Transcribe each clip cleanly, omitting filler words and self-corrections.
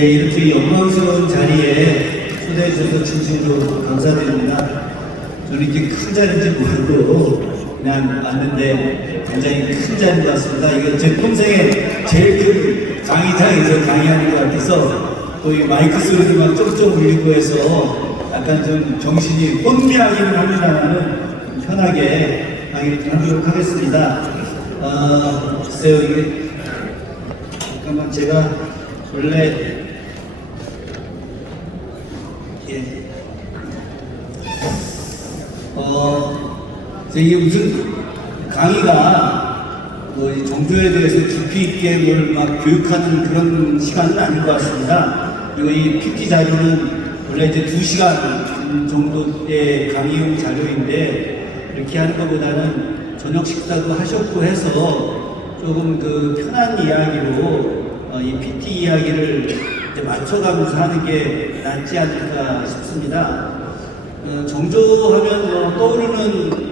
예, 이렇게 영광스러운 자리에 초대해 주셔서 진심으로 감사드립니다. 저는 이렇게 큰 자리인지 모르고 그냥 왔는데 굉장히 큰 자리인 것 같습니다. 이거 제 평생에 제일 큰 강의장에서 강의하는 것 같아서 거의 마이크 소리도 막 쩍쩍 울리고 해서 약간 좀 정신이 혼미하기는 합니다만은 편하게 강의를 좀 하도록 하겠습니다. 글쎄요, 이게 잠깐만 제가 원래 이게 무슨 강의가 뭐 정조에 대해서 깊이 있게 뭘 막 교육하는 그런 시간은 아닌 것 같습니다. 그리고 이 PT 자료는 원래 이제 2시간 정도의 강의용 자료인데 이렇게 하는 것보다는 저녁 식사도 하셨고 해서 조금 그 편한 이야기로 이 PT 이야기를 이제 맞춰가면서 하는 게 낫지 않을까 싶습니다. 정조하면 떠오르는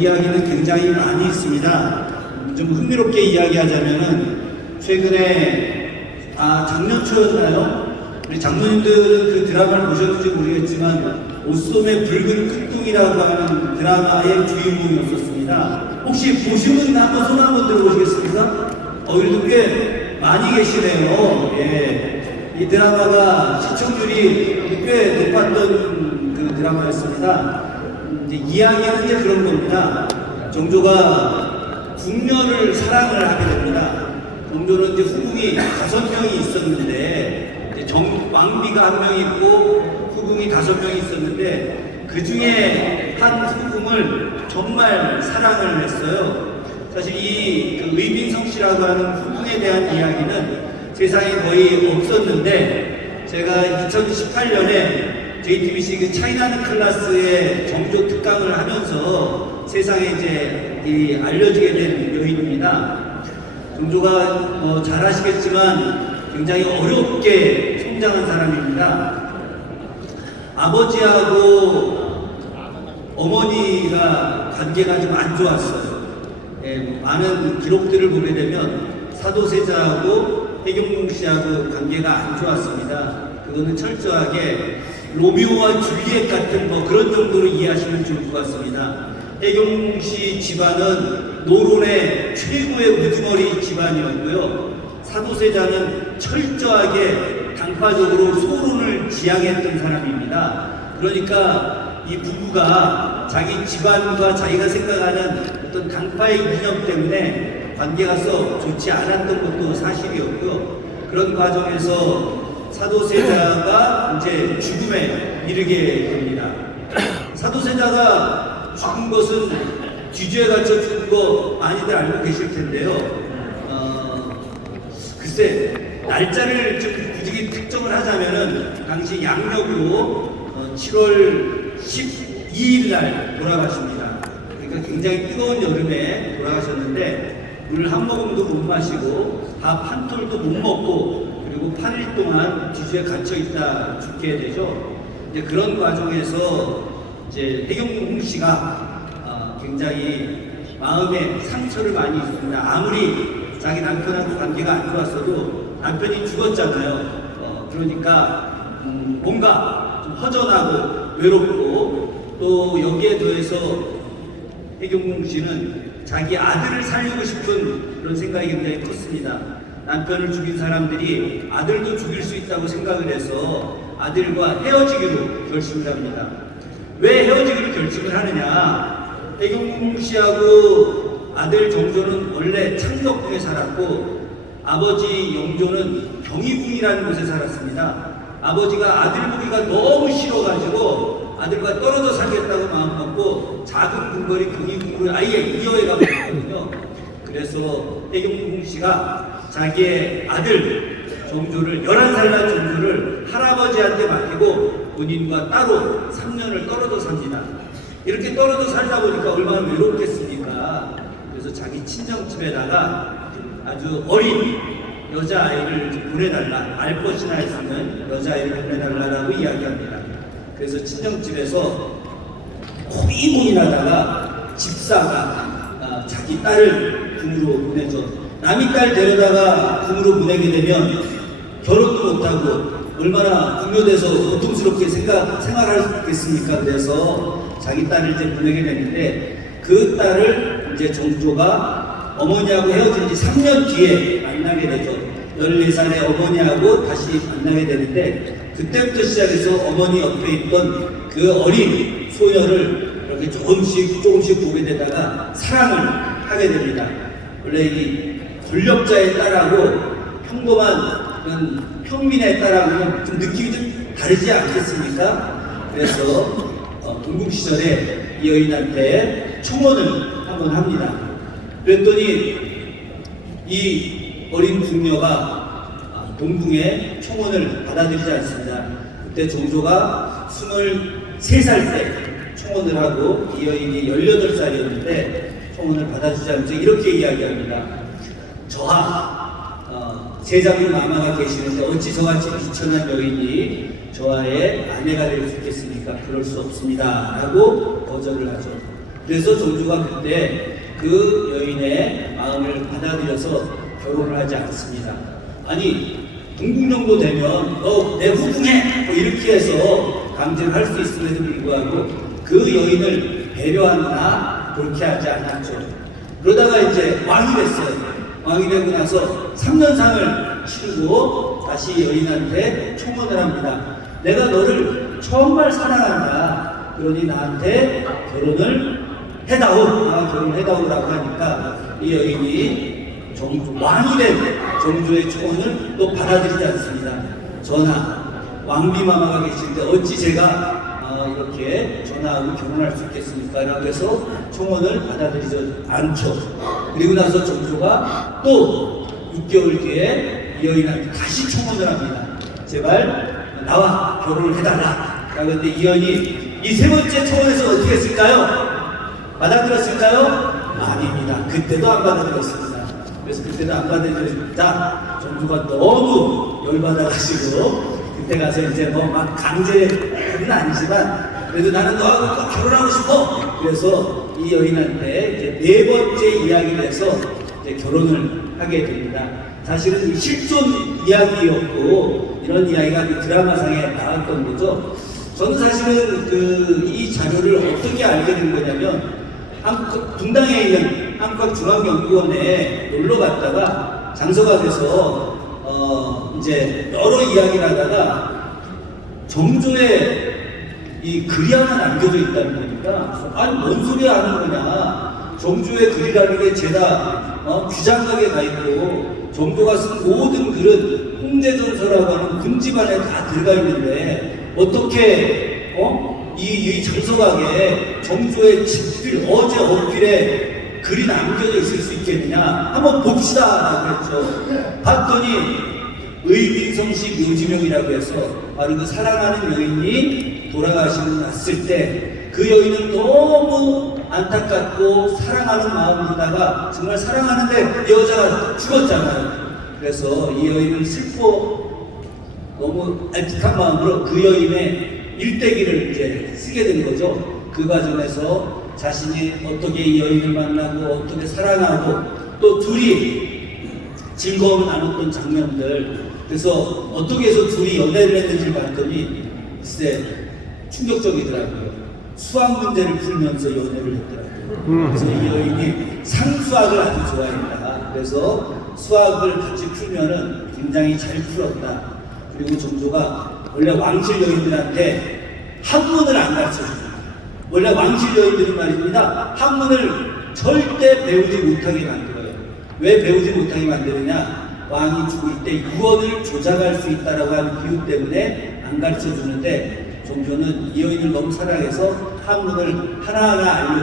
이야기는 굉장히 많이 있습니다. 좀 흥미롭게 이야기하자면은 최근에 작년 초였나요? 우리 장모님들은 그 드라마를 보셨는지 모르겠지만 옷소매 붉은 끝둥이라고 하는 드라마의 주인공이었었습니다. 혹시 보신 분 한번 손 한번 들어보시겠습니까? 이래도 꽤 많이 계시네요. 예. 이 드라마가 시청률이 꽤 높았던 그 드라마였습니다. 이제 이야기는 이제 그런 겁니다. 정조가 궁녀를 사랑을 하게 됩니다. 정조는 이제 후궁이 5명이 있었는데, 왕비가 1명 있고 후궁이 5명이 있었는데, 그 중에 한 후궁을 정말 사랑을 했어요. 사실 이 의빈성 씨라고 하는 후궁에 대한 이야기는 세상에 거의 없었는데, 제가 2018년에 JTBC 그 차이나는 클라스의 정조 특강을 하면서 세상에 이제 알려지게 된 여인입니다. 정조가 잘 아시겠지만 굉장히 어렵게 성장한 사람입니다. 아버지하고 어머니가 관계가 좀 안 좋았어요. 예, 많은 기록들을 보게 되면 사도세자하고 해경궁 씨하고 관계가 안 좋았습니다. 그거는 철저하게 로미오와 줄리엣 같은 그런 정도로 이해하시면 좋을 것 같습니다. 해경궁 씨 집안은 노론의 최고의 우두머리 집안이었고요. 사도세자는 철저하게 당파적으로 소론을 지향했던 사람입니다. 그러니까 이 부부가 자기 집안과 자기가 생각하는 어떤 당파의 이념 때문에 관계가 썩 좋지 않았던 것도 사실이었고요. 그런 과정에서 사도세자가 이제 죽음에 이르게 됩니다. 사도세자가 죽은 것은 뒤주에 갇혀 죽은 거 많이들 알고 계실 텐데요. 글쎄 날짜를 좀 굳이 특정을 하자면은 당시 양력으로 7월 12일 날 돌아가십니다. 그러니까 굉장히 뜨거운 여름에 돌아가셨는데 물 한 모금도 못 마시고 밥 한 톨도 못 먹고 그리고 8일 동안 뒤주에 갇혀 있다 죽게 되죠. 이제 그런 과정에서 이제 해경궁 씨가 굉장히 마음에 상처를 많이 입습니다. 아무리 자기 남편하고 관계가 안 좋았어도 남편이 죽었잖아요. 그러니까 뭔가 좀 허전하고 외롭고 또 여기에 더해서 해경궁 씨는 자기 아들을 살리고 싶은 그런 생각이 굉장히 컸습니다. 남편을 죽인 사람들이 아들도 죽일 수 있다고 생각을 해서 아들과 헤어지기로 결심을 합니다. 왜 헤어지기로 결심을 하느냐? 해경궁 씨하고 아들 정조는 원래 창덕궁에 살았고 아버지 영조는 경희궁이라는 곳에 살았습니다. 아버지가 아들 보기가 너무 싫어가지고 아들과 떨어져 살겠다고 마음먹고 작은 궁궐이 경희궁을 아예 이어해 가거든요. 그래서 해경궁 씨가 자기의 아들 정조를 11살 난 정조를 할아버지한테 맡기고 본인과 따로 3년을 떨어져 삽니다. 이렇게 떨어져 살다 보니까 얼마나 외롭겠습니까? 그래서 자기 친정집에다가 아주 어린 여자아이를 보내달라, 알 것이나 할 수 있는 여자아이를 보내달라고 이야기합니다. 그래서 친정집에서 고민하다가 집사가 자기 딸을 궁으로 보내죠. 남의 딸 데려다가 궁으로 보내게 되면 결혼도 못하고 얼마나 분묘돼서 고통스럽게 생활하겠습니까? 그래서 자기 딸을 이제 보내게 되는데 그 딸을 이제 정조가 어머니하고 헤어진 지 3년 뒤에 만나게 되죠. 14살의 어머니하고 다시 만나게 되는데 그때부터 시작해서 어머니 옆에 있던 그 어린 소녀를 이렇게 조금씩 보게 되다가 사랑을 하게 됩니다. 원래 이 권력자의 딸하고 평범한 그런 평민의 딸하고는 좀 느낌이 좀 다르지 않겠습니까? 그래서 동국 시절에 이 여인한테 청혼을 한번 합니다. 그랬더니 이 어린 궁녀가 동궁의 청혼을 받아들이지 않습니다. 그때 정조가 23살 때 청혼을 하고 이 여인이 18살이었는데 청혼을 받아주지 않죠. 이렇게 이야기합니다. 저하 세자분 마마가 계시는데 어찌 저같이 비천한 여인이 저와의 아내가 될 수 있겠습니까? 그럴 수 없습니다. 라고 거절을 하죠. 그래서 정조가 그때 그 여인의 마음을 받아들여서 결혼을 하지 않습니다. 아니 동궁 정도 되면 너 내 후궁해! 뭐 이렇게 해서 강제를 할 수 있음에도 불구하고 그 여인을 배려한다? 그렇게 하지 않았죠. 그러다가 이제 왕이 됐어요. 왕이 되고 나서 3년상을 치르고 다시 여인한테 청혼을 합니다. 내가 너를 정말 사랑한다. 그러니 나한테 결혼을 해다오. 결혼해다오라고 하니까 이 여인이 왕이 된 정조의 청혼을 또 받아들이지 않습니다. 전하, 왕비마마가 계신데 어찌 제가 이렇게 전하하고 결혼할 수 있겠습니까? 라고 해서 청혼을 받아들이지 않죠. 그리고 나서 정조가 또 6개월 뒤에 이 여인한테 다시 청혼을 합니다. 제발 나와 결혼을 해달라. 그런데 이 여인이 이 세 번째 청혼에서 어떻게 했을까요? 받아들였을까요? 아닙니다. 그때도 안 받아들였습니다. 그래서 그때도 안 받아들였다. 정조가 너무 열받아가지고 그때 가서 이제 뭐 막 강제는 아니지만 그래도 나는 너하고 꼭 결혼하고 싶어. 그래서 이 여인한테 이제 4번째 이야기를 해서 이제 결혼을 하게 됩니다. 사실은 실존 이야기였고 이런 이야기가 그 드라마상에 나왔던 거죠. 저는 사실은 이 자료를 어떻게 알게 된 거냐면 분당에 있는 한국중앙연구원에 놀러 갔다가 장소가 돼서 이제 여러 이야기를 하다가 정조의 이 글이 하나 남겨져 있다는 거니까 아니 뭔 소리 하는 거냐. 정조의 글이라는 게 죄다 귀장각에 가 있고 정조가 쓴 모든 글은 홍제전서라고 하는 군집안에 다 들어가 있는데 어떻게 이 장서각에 정조의 집필 어제 어필에 글이 남겨져 있을 수 있겠느냐 한번 봅시다 그랬죠. 봤더니 의민성씨 묘지명이라고 해서 바로 그 사랑하는 여인이 돌아가시고 났을 때 그 여인은 너무 안타깝고 사랑하는 마음으로다가 정말 사랑하는데 여자가 죽었잖아요. 그래서 이 여인을 슬퍼 너무 애틋한 마음으로 그 여인의 일대기를 이제 쓰게 된 거죠. 그 과정에서 자신이 어떻게 이 여인을 만나고 어떻게 사랑하고 또 둘이 즐거움을 나눴던 장면들. 그래서 어떻게 해서 둘이 연애를 했는지 봤더니 글쎄 충격적이더라고요. 수학 문제를 풀면서 연애를 했더라고요. 그래서 이 여인이 상수학을 아주 좋아했다. 그래서 수학을 같이 풀면은 굉장히 잘 풀었다. 그리고 정조가 원래 왕실 여인들한테 학문을 안 가르쳐줍니다. 원래 왕실 여인들은 말입니다. 학문을 절대 배우지 못하게 만들어요. 왜 배우지 못하게 만드느냐? 왕이 죽을 때 유언을 조작할 수 있다라고 하는 이유 때문에 안 가르쳐 주는데 정조는 이 여인을 너무 사랑해서 학문을 하나하나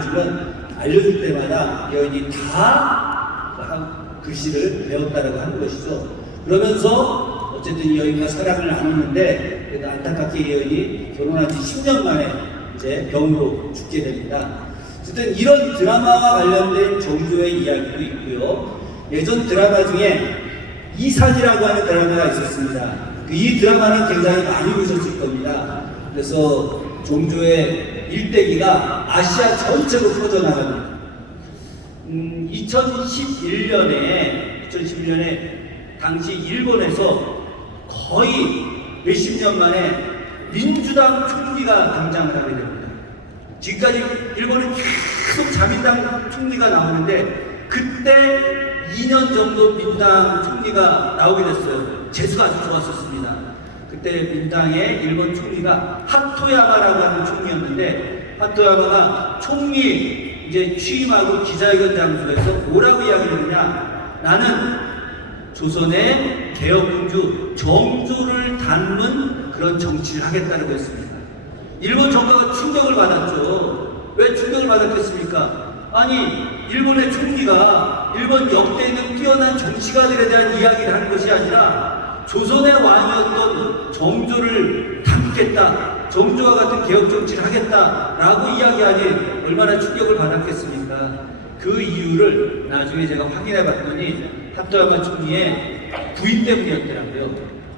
알려줄 때마다 여인이 다 글씨를 배웠다라고 하는 것이죠. 그러면서 어쨌든 이 여인과 사랑을 나누는데 그래도 안타깝게 이 여인이 결혼한 지 10년 만에 이제 병으로 죽게 됩니다. 어쨌든 이런 드라마와 관련된 정조의 이야기도 있고요. 예전 드라마 중에 이산이라고 하는 드라마가 있었습니다. 이 드라마는 굉장히 많이 보셨을 겁니다. 그래서 정조의 일대기가 아시아 전체로 퍼져나갑니다. 2011년에 당시 일본에서 거의 몇십 년 만에 민주당 총리가 등장을 하게 됩니다. 지금까지 일본은 계속 자민당 총리가 나오는데 그때 2년 정도 민주당 총리가 나오게 됐어요. 재수가 아주 좋았었습니다. 그때 민주당의 일본 총리가 하토야마라고 하는 총리였는데 하토야마가 총리 이제 취임하고 기자회견 장소에서 뭐라고 이야기를 했느냐, 나는 조선의 개혁군주 정조를 닮은 그런 정치를 하겠다고 했습니다. 일본 정부가 충격을 받았죠. 왜 충격을 받았겠습니까? 아니, 일본의 총리가 일본 역대 있는 뛰어난 정치가들에 대한 이야기를 하는 것이 아니라 조선의 왕이었던 정조를 닮겠다, 정조와 같은 개혁 정치를 하겠다라고 이야기하니 얼마나 충격을 받았겠습니까? 그 이유를 나중에 제가 확인해 봤더니 하토야마 총리의 부인 때문이었더라고요.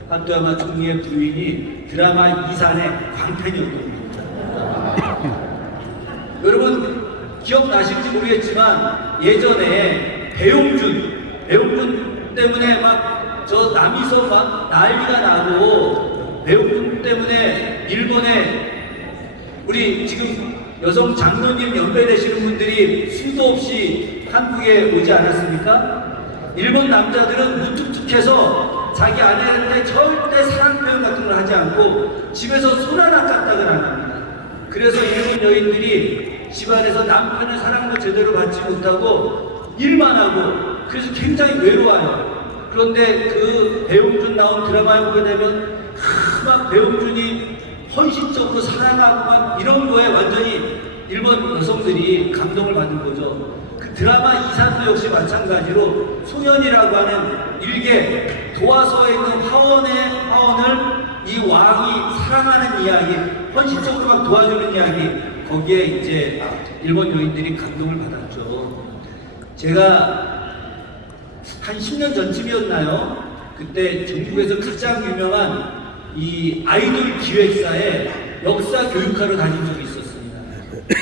하토야마 총리의 부인이 드라마 이산의 광팬이었던 겁니다. 여러분 기억나실지 모르겠지만 예전에 배용준 때문에 막 저 남이서 막 난리가 나고, 배용준 때문에 일본에 우리 지금 여성 장로님 연배되시는 분들이 수도 없이 한국에 오지 않았습니까? 일본 남자들은 무뚝뚝해서 자기 아내한테 절대 사랑 표현 같은 걸 하지 않고 집에서 손 하나 까딱을 안 합니다. 그래서 일본 여인들이 집안에서 남편의 사랑도 제대로 받지 못하고 일만 하고, 그래서 굉장히 외로워요. 그런데 그 배용준 나온 드라마에 보게 되면 막 배용준이 헌신적으로 사랑하고 막 이런 거에 완전히 일본 여성들이 감동을 받은 거죠. 그 드라마 이산도 역시 마찬가지로 소년이라고 하는 일개 도화서에 있는 화원을 이 왕이 사랑하는 이야기, 헌신적으로 막 도와주는 이야기, 거기에 이제 일본 여인들이 감동을 받았죠. 제가 한 10년 전쯤이었나요? 그때 전국에서 가장 유명한 이 아이돌 기획사에 역사 교육하러 다닌 적이 있었습니다.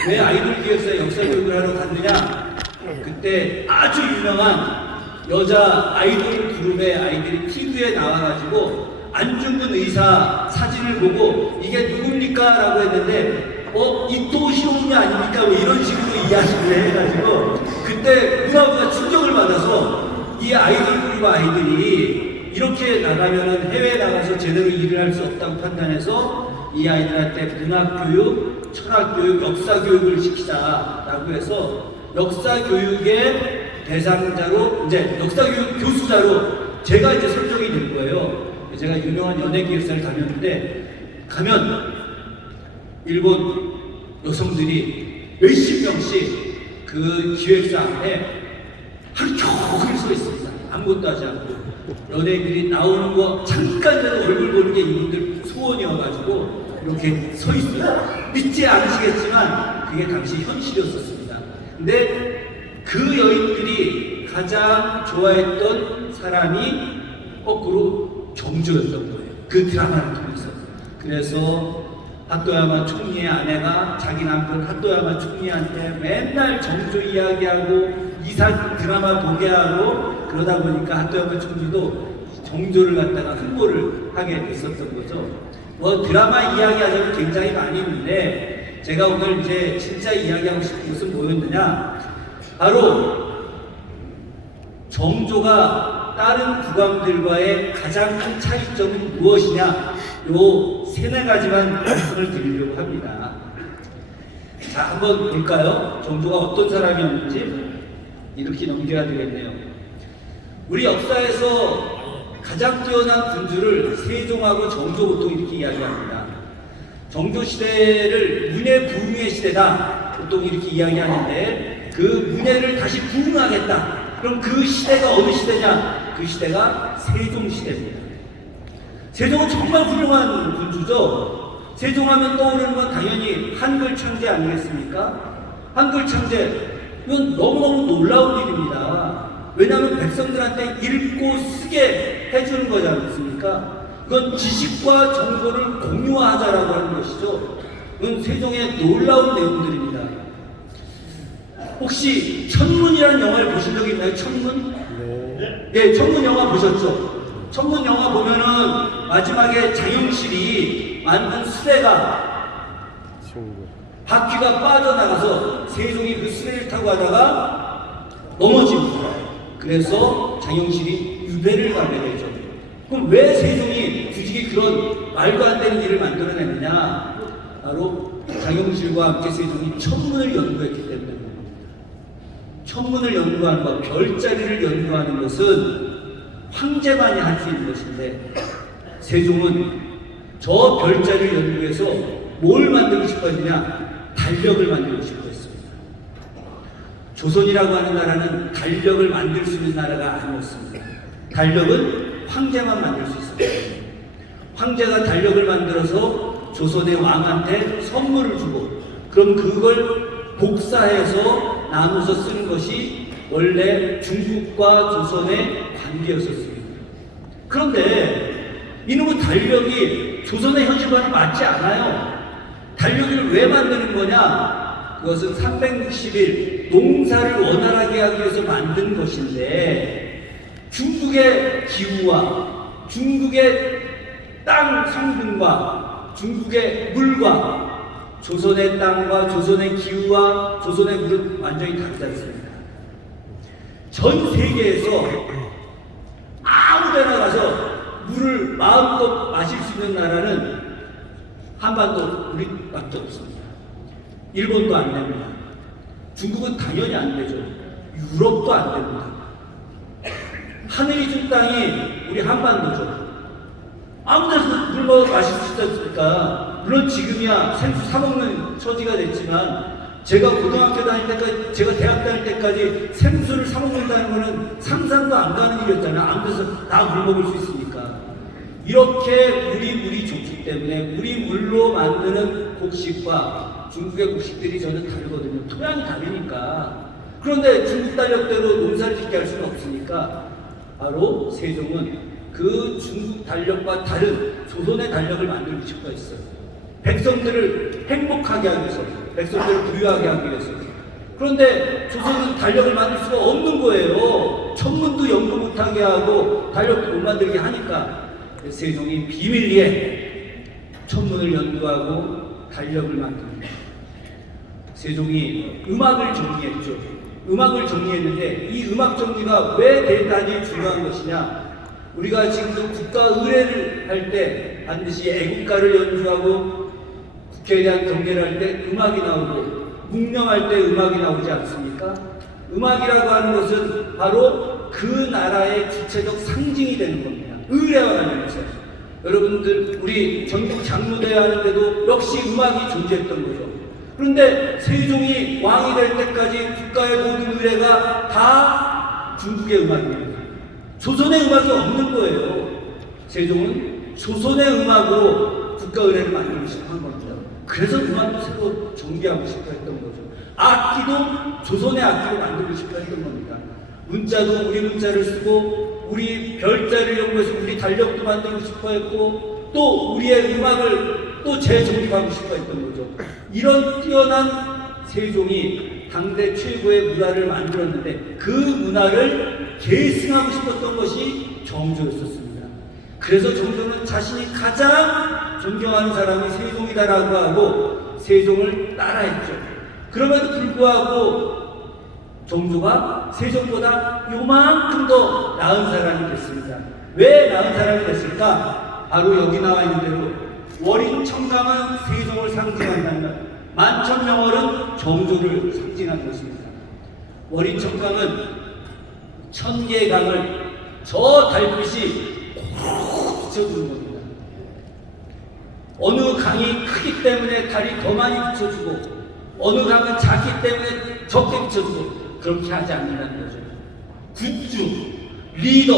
왜 아이돌 기획사에 역사 교육을 하러 갔느냐? 그때 아주 유명한 여자 아이돌 그룹의 아이들이 TV에 나와가지고 안중근 의사 사진을 보고 이게 누굽니까? 라고 했는데 이토 히로부미 아닙니까? 뭐 이런 식으로 이야기를 해가지고 그때 문화부가 충격을 받아서 이 아이돌 그룹 아이들이 이렇게 나가면은 해외에 나가서 제대로 일을 할 수 없다고 판단해서 이 아이들한테 문학교육, 철학교육, 역사교육을 시키자라고 해서 역사교육의 대상자로, 이제 역사교육 교수자로 제가 이제 선정이 된 거예요. 제가 유명한 연예기획사를 다녔는데 가면 일본 여성들이 몇십 명씩 그 기획사 앞에 하루 종일 서 있습니다. 아무것도 하지 않고. 연예인들이 나오는 거 잠깐이라도 얼굴 보는 게 이분들 소원이어가지고 이렇게 서 있어요. 믿지 않으시겠지만 그게 당시 현실이었었습니다. 근데 그 여인들이 가장 좋아했던 사람이 거꾸로 정조였던 거예요. 그 드라마를 통해서. 그래서 하토야마 총리의 아내가 자기 남편 하토야마 총리한테 맨날 정조 이야기하고 이산 드라마 보게 하고, 그러다 보니까 하토야마 총리도 정조를 갖다가 홍보를 하게 됐었던 거죠. 뭐 드라마 이야기하자면 굉장히 많이 있는데 제가 오늘 이제 진짜 이야기하고 싶은 것은 뭐였느냐, 바로 정조가 다른 국왕들과의 가장 큰 차이점은 무엇이냐, 요 세네 가지만 말씀을 드리려고 합니다. 자, 한번 볼까요? 정조가 어떤 사람이었는지. 이렇게 넘겨야 되겠네요. 우리 역사에서 가장 뛰어난 군주를 세종하고 정조 보통 이렇게 이야기합니다. 정조 시대를 문예 부흥의 시대다 보통 이렇게 이야기하는데, 그 문예를 다시 부흥하겠다. 그럼 그 시대가 어느 시대냐? 그 시대가 세종 시대입니다. 세종은 정말 훌륭한 군주죠. 세종하면 떠오르는 건 당연히 한글 창제 아니겠습니까? 한글 창제, 이건 너무너무 놀라운 일입니다. 왜냐하면 백성들한테 읽고 쓰게 해주는 거지 않습니까? 그건 지식과 정보를 공유하자라고 하는 것이죠. 그건 세종의 놀라운 내용들입니다. 혹시 천문이라는 영화를 보신 적 있나요? 천문? 네, 천문 영화 보셨죠? 천문 영화 보면은 마지막에 장영실이 만든 수레가 바퀴가 빠져나가서 세종이 그 수레를 타고 가다가 넘어집니다. 그래서 장영실이 유배를 가게 되죠. 그럼 왜 세종이 굳이 그런 말도 안 되는 일을 만들어냈느냐? 바로 장영실과 함께 세종이 천문을 연구했기 때문입니다. 천문을 연구하는 것, 별자리를 연구하는 것은 황제만이 할 수 있는 것인데, 세종은 저 별자리를 연구해서 뭘 만들고 싶어 했느냐? 달력을 만들고 싶어 했습니다. 조선이라고 하는 나라는 달력을 만들 수 있는 나라가 아니었습니다. 달력은 황제만 만들 수 있었습니다. 황제가 달력을 만들어서 조선의 왕한테 선물을 주고, 그럼 그걸 복사해서 나눠서 쓰는 것이 원래 중국과 조선의 관계였었습니다. 그런데 이놈의 달력이 조선의 현실과는 맞지 않아요. 달력을 왜 만드는 거냐? 그것은 360일 농사를 원활하게 하기 위해서 만든 것인데, 중국의 기후와 중국의 땅 성분과 중국의 물과 조선의 땅과 조선의 기후와 조선의 물은 완전히 다르지 않습니까? 전 세계에서 아무 데나 가서 물을 마음껏 마실 수 있는 나라는 한반도 우리밖에 없습니다. 일본도 안 됩니다. 중국은 당연히 안 되죠. 유럽도 안 됩니다. 하늘이 준 땅이 우리 한반도죠. 아무 데서 물 먹어 마실 수 있지 않습니까? 물론 지금이야 생수 사 먹는 처지가 됐지만, 제가 고등학교 다닐 때까지, 제가 대학 다닐 때까지 생수를 사 먹는다는 거는 상상도 안 가는 일이었잖아요. 아무 데서 다 물 먹을 수 있으니까. 이렇게 우리 물이 좋기 때문에 우리 물로 만드는 곡식과 중국의 곡식들이 저는 다르거든요. 토양이 다르니까. 그런데 중국 달력대로 농사를 짓게 할 수는 없으니까, 바로 세종은 그 중국 달력과 다른 조선의 달력을 만들고 싶어 했어요. 백성들을 행복하게 하기 위해서, 백성들을 부유하게 하기 위해서. 그런데 조선은 달력을 만들 수가 없는 거예요. 천문도 연구 못하게 하고 달력도 못 만들게 하니까 세종이 비밀리에 천문을 연구하고 달력을 만듭니다. 세종이 음악을 정리했죠. 음악을 정리했는데, 이 음악 정리가 왜 대단히 중요한 것이냐? 우리가 지금도 국가 의례를 할 때 반드시 애국가를 연주하고 국회에 대한 경례를 할 때 음악이 나오고, 묵념할 때 음악이 나오지 않습니까? 음악이라고 하는 것은 바로 그 나라의 주체적 상징이 되는 겁니다. 의례화라는 것은. 여러분들, 우리 전국 장로대회 하는데도 역시 음악이 존재했던 거죠. 그런데 세종이 왕이 될 때까지 국가의 모든 의례가 다 중국의 음악입니다. 조선의 음악이 없는 거예요. 세종은 조선의 음악으로 국가 의례를 만들고 싶어 한 겁니다. 그래서 음악도 새로 정비하고 싶어 했던 거죠. 악기도 조선의 악기로 만들고 싶어 했던 겁니다. 문자도 우리 문자를 쓰고, 우리 별자리를 연구해서 우리 달력도 만들고 싶어 했고, 또 우리의 음악을 또 재정립하고 싶어 했던 거죠. 이런 뛰어난 세종이 당대 최고의 문화를 만들었는데, 그 문화를 계승하고 싶었던 것이 정조였었습니다. 그래서 정조는 자신이 가장 존경하는 사람이 세종이다라고 하고 세종을 따라했죠. 그럼에도 불구하고 정조가 세종보다 요만큼 더 나은 사람이 됐습니다. 왜 나은 사람이 됐을까? 바로 여기 나와 있는 대로 월인청강은 세종을 상징한다면 만천명월은 정조를 상징하는 것입니다. 월인청강은 천개의 강을 저 달빛이 콕 비춰주는 겁니다. 어느 강이 크기 때문에 달이 더 많이 비춰주고, 어느 강은 작기 때문에 적게 비춰주고, 그렇게 하지 않는다는 거죠. 굿주, 리더,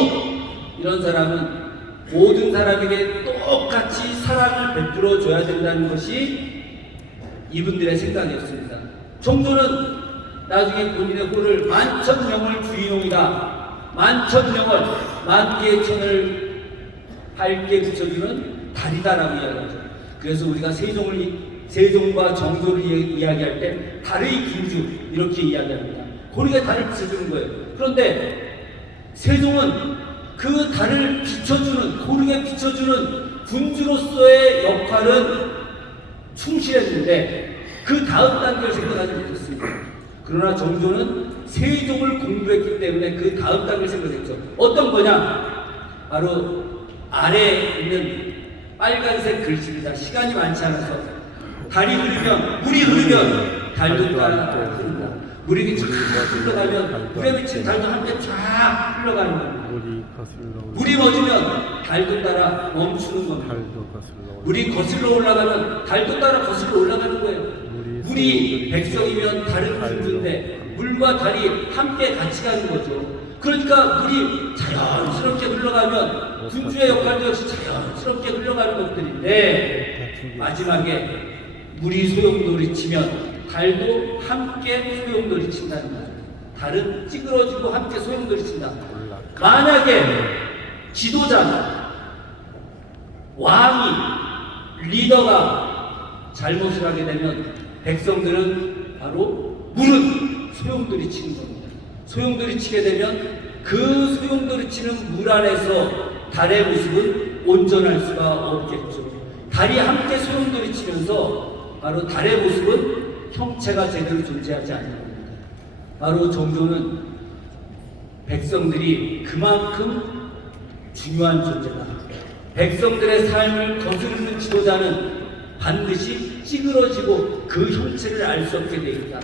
이런 사람은 모든 사람에게 똑같이 사랑을 베풀어 줘야 된다는 것이 이분들의 생각이었습니다. 정조는 나중에 본인의 호를 만천명을 주인용이다. 만천명을, 만개의 천을 밝게 비춰주는 달이다라고 이야기하죠. 그래서 우리가 세종과 정조를 이야기할 때 달의 군주 이렇게 이야기합니다. 고리가 달을 비춰주는 거예요. 그런데 세종은 그 달을 비춰주는, 고르게 비춰주는 군주로서의 역할은 충실했는데 그 다음 단계를 생각하지 못했습니다. 그러나 정조는 세종을 공부했기 때문에 그 다음 단계를 생각했죠. 어떤 거냐? 바로 아래에 있는 빨간색 글씨입니다. 시간이 많지 않아서 달이 흐르면, 물이 흐르면 달도 따라 흐른다. 물이 쫙 흘러가면 물에 비친 달도 함께 쫙 흘러가는 겁니다. 물이 멎으면 달도 따라 멈추는 겁니다. 물이 거슬러 올라가면 달도 따라 거슬러 올라가는 거예요. 물이 백성이면 달은 군주인데 물과 달이 함께 같이 가는 거죠. 그러니까 물이 자연스럽게 흘러가면 군주의 역할도 역시 자연스럽게 흘러가는 것들인데 마지막에 물이 소용돌이 치면 달도 함께 소용돌이 친다는 거예요. 달은 찌그러지고 함께 소용돌이 친다. 만약에 지도자가, 왕이, 리더가 잘못을 하게 되면 백성들은 바로 물은 소용돌이 치는 겁니다. 소용돌이 치게 되면 그 소용돌이 치는 물 안에서 달의 모습은 온전할 수가 없겠죠. 달이 함께 소용돌이 치면서 바로 달의 모습은 형체가 제대로 존재하지 않는 겁니다. 바로 정조는 백성들이 그만큼 중요한 존재다. 백성들의 삶을 거스르는 지도자는 반드시 찌그러지고 그 형체를 알 수 없게 되어 있다.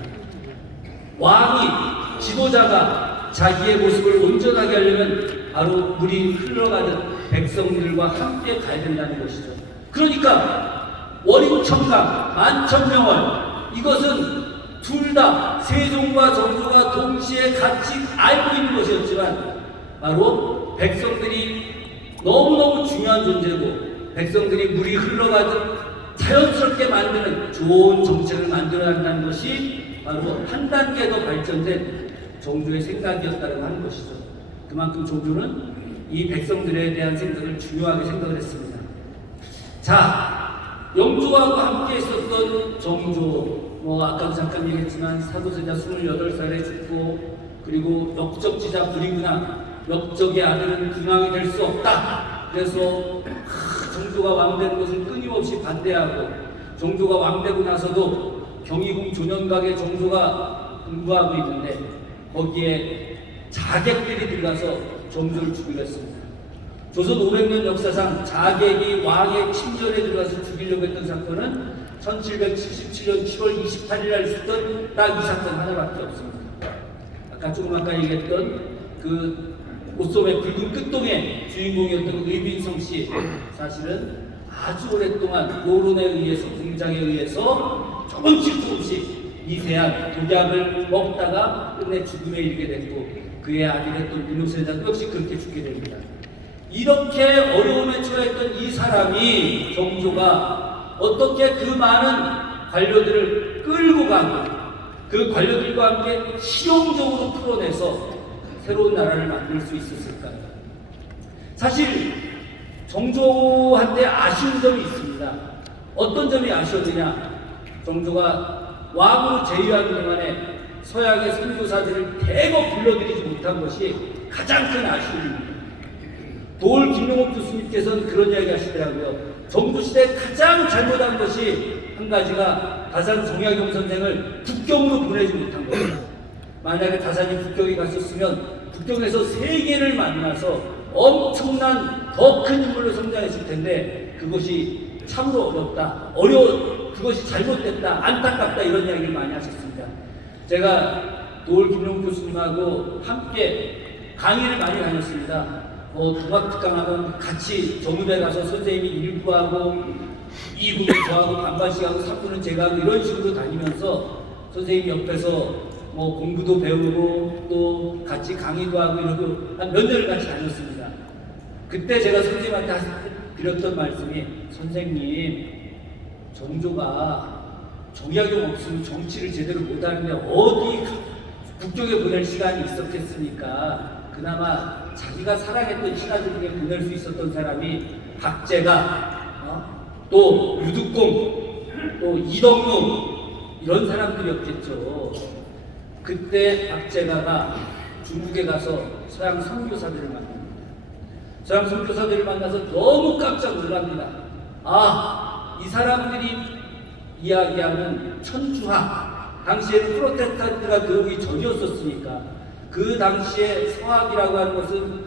왕이, 지도자가 자기의 모습을 온전하게 하려면 바로 물이 흘러가는 백성들과 함께 가야 된다는 것이죠. 그러니까 월인천강, 만천명월, 이것은 둘 다 세종과 정조가 동시에 같이 알고 있는 것이었지만 바로 백성들이 너무너무 중요한 존재고 백성들이 물이 흘러가듯 자연스럽게 만드는 좋은 정책을 만들어야 한다는 것이 바로 한 단계 더 발전된 정조의 생각이었다고 하는 것이죠. 그만큼 정조는 이 백성들에 대한 생각을 중요하게 생각을 했습니다. 자, 영조하고 함께 있었던 정조, 아까도 잠깐 얘기했지만 사도세자 28살에 죽고, 그리고 역적지자 불이구나, 역적의 아들은 궁왕이 될 수 없다. 그래서 정조가 왕되는 것을 끊임없이 반대하고, 정조가 왕되고 나서도 경희궁 조년각에 정조가 공부하고 있는데 거기에 자객들이 들어가서 정조를 죽이려 했습니다. 조선 500년 역사상 자객이 왕의 침전에 들어가서 죽이려고 했던 사건은 1777년 7월 28일 날 있었던 딱 이 사건 하나밖에 없습니다. 아까 얘기했던 그 옷소매 붉은 끝동의 주인공이었던 의빈성 씨, 사실은 아주 오랫동안 여론에 의해서, 공장에 의해서 조금씩 미세한 독약을 먹다가 끝내 죽음에 이르게 됐고, 그의 아들이었던 민옥세자도 역시 그렇게 죽게 됩니다. 이렇게 어려움에 처했던 이 사람이, 정조가 어떻게 그 많은 관료들을 끌고 가고 그 관료들과 함께 실용적으로 풀어내서 새로운 나라를 만들 수 있었을까요? 사실 정조한테 아쉬운 점이 있습니다. 어떤 점이 아쉬웠느냐? 정조가 왕으로 재위하는 동안에 서양의 선교사들을 대거 불러들이지 못한 것이 가장 큰 아쉬움입니다. 도올 김용옥 교수님께서는 그런 이야기 하시더라고요. 정조시대에 가장 잘못한 것이 한 가지가 다산 정약용 선생을 북경으로 보내지 못한 거예요. 만약에 다산이 북경에 갔었으면 북경에서 세계를 만나서 엄청난 더 큰 인물로 성장했을 텐데 그것이 참으로 어렵다, 그것이 잘못됐다, 안타깝다, 이런 이야기를 많이 하셨습니다. 제가 도올 김용옥 교수님하고 함께 강의를 많이 다녔습니다. 동학특강하면 같이 정읍에 가서 선생님이 1부하고 2부는 저하고 반반씩 하고 3부는 제가 하고 이런 식으로 다니면서 선생님 옆에서 공부도 배우고 또 같이 강의도 하고 이러고 한 몇 년을 같이 다녔습니다. 그때 제가 선생님한테 드렸던 말씀이, 선생님, 정조가 정약용 없으면 정치를 제대로 못하는데 어디 국경에 보낼 시간이 있었겠습니까? 그나마 자기가 사랑했던 신하들 중에 보낼 수 있었던 사람이 박제가, 또 유득공, 또 이덕룡, 이런 사람들이었겠죠. 그때 박제가가 중국에 가서 서양 선교사들을 만납니다. 서양 선교사들을 만나서 너무 깜짝 놀랍니다. 아, 이 사람들이 이야기하는 천주학, 당시에는 프로테스탄트가 들어오기 전이었었으니까 그 당시에 서학이라고 하는 것은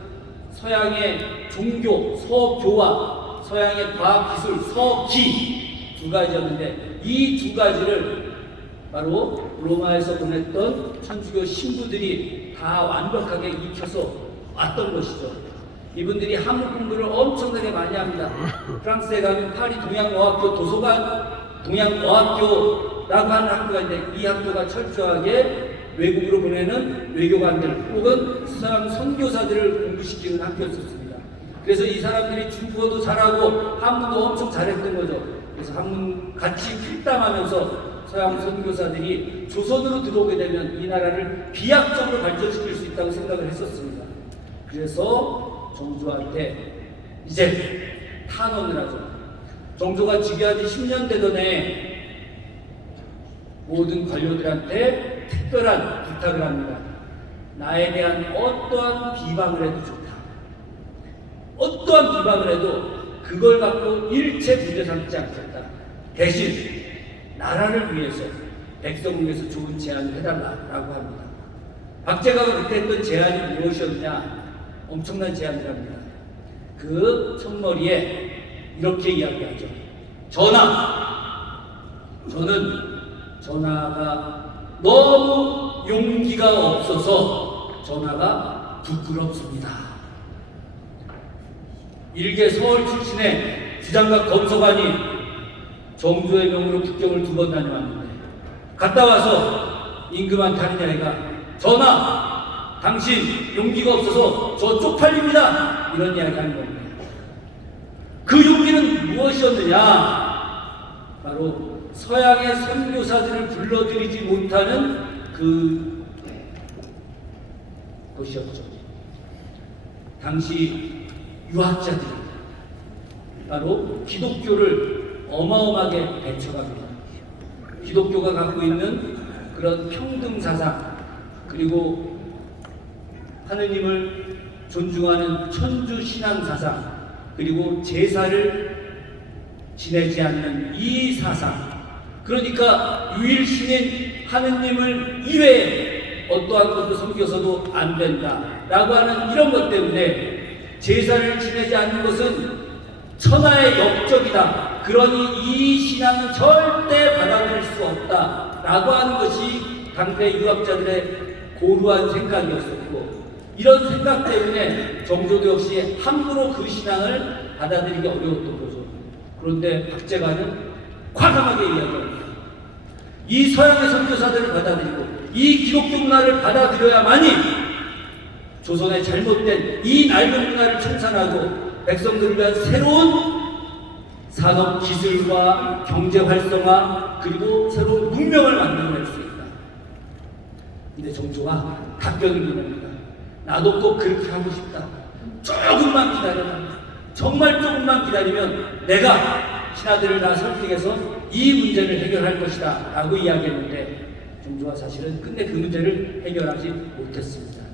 서양의 종교, 서교와 서양의 과학기술, 서기 두 가지였는데 이 두 가지를 바로 로마에서 보냈던 천주교 신부들이 다 완벽하게 익혀서 왔던 것이죠. 이분들이 한국 공부를 엄청나게 많이 합니다. 프랑스에 가면 파리 동양어학교 도서관, 동양어학교라고 하는 학교가 있는데 이 학교가 철저하게 외국으로 보내는 외교관들 혹은 서양 선교사들을 공부시키는 학교였습니다. 그래서 이 사람들이 중국어도 잘하고 한국도 엄청 잘했던 거죠. 그래서 한국 같이 필담하면서 서양 선교사들이 조선으로 들어오게 되면 이 나라를 비약적으로 발전시킬 수 있다고 생각을 했었습니다. 그래서 정조한테 이제 탄원을 하죠. 정조가 즉위한 지 10년 되던 해에 모든 관료들한테 특별한 부탁을 합니다. 나에 대한 어떠한 비방을 해도 좋다. 어떠한 비방을 해도 그걸 갖고 일체 문제 삼지 않겠다. 대신 나라를 위해서, 백성을 위해서 좋은 제안을 해달라라고 합니다. 박제가가 그때 했던 제안이 무엇이었냐? 엄청난 제안이랍니다. 그 첫머리에 이렇게 이야기하죠. 전하! 저는 전하가 너무 용기가 없어서 전하가 부끄럽습니다. 일개 서울 출신의 주장각 검소관이 정조의 명으로 북경을 2번 다녀왔는데 갔다 와서 임금한테 하는 이야기가 전하! 당신 용기가 없어서 저 쪽팔립니다! 이런 이야기 하는 겁니다. 그 용기는 무엇이었느냐? 바로 서양의 선교사들을 불러들이지 못하는 그 것이었죠. 당시 유학자들이 바로 기독교를 어마어마하게 배척합니다. 기독교가 갖고 있는 그런 평등 사상, 그리고 하느님을 존중하는 천주 신앙 사상, 그리고 제사를 지내지 않는 이 사상, 그러니까 유일신인 하느님을 이외에 어떠한 것도 섬겨서도 안 된다라고 하는 이런 것 때문에 제사를 지내지 않는 것은 천하의 역적이다. 그러니 이 신앙은 절대 받아들일 수 없다라고 하는 것이 당대 유학자들의 고루한 생각이었었고, 이런 생각 때문에 정조도 역시 함부로 그 신앙을 받아들이기 어려웠던 거죠. 그런데 박제가는 과감하게 이야기합니다. 이 서양의 선교사들을 받아들이고 이 기독교 문화를 받아들여야만이 조선의 잘못된 이 낡은 문화를 청산하고 백성들을 위한 새로운 산업 기술과 경제 활성화 그리고 새로운 문명을 만들어낼 수 있다. 근데 정조가 답변을 보냅니다. 나도 꼭 그렇게 하고 싶다. 조금만 기다려라. 정말 조금만 기다리면 내가 신하들을 다 설득해서 이 문제를 해결할 것이다 라고 이야기했는데 정조가 사실은 끝내 그 문제를 해결하지 못했습니다.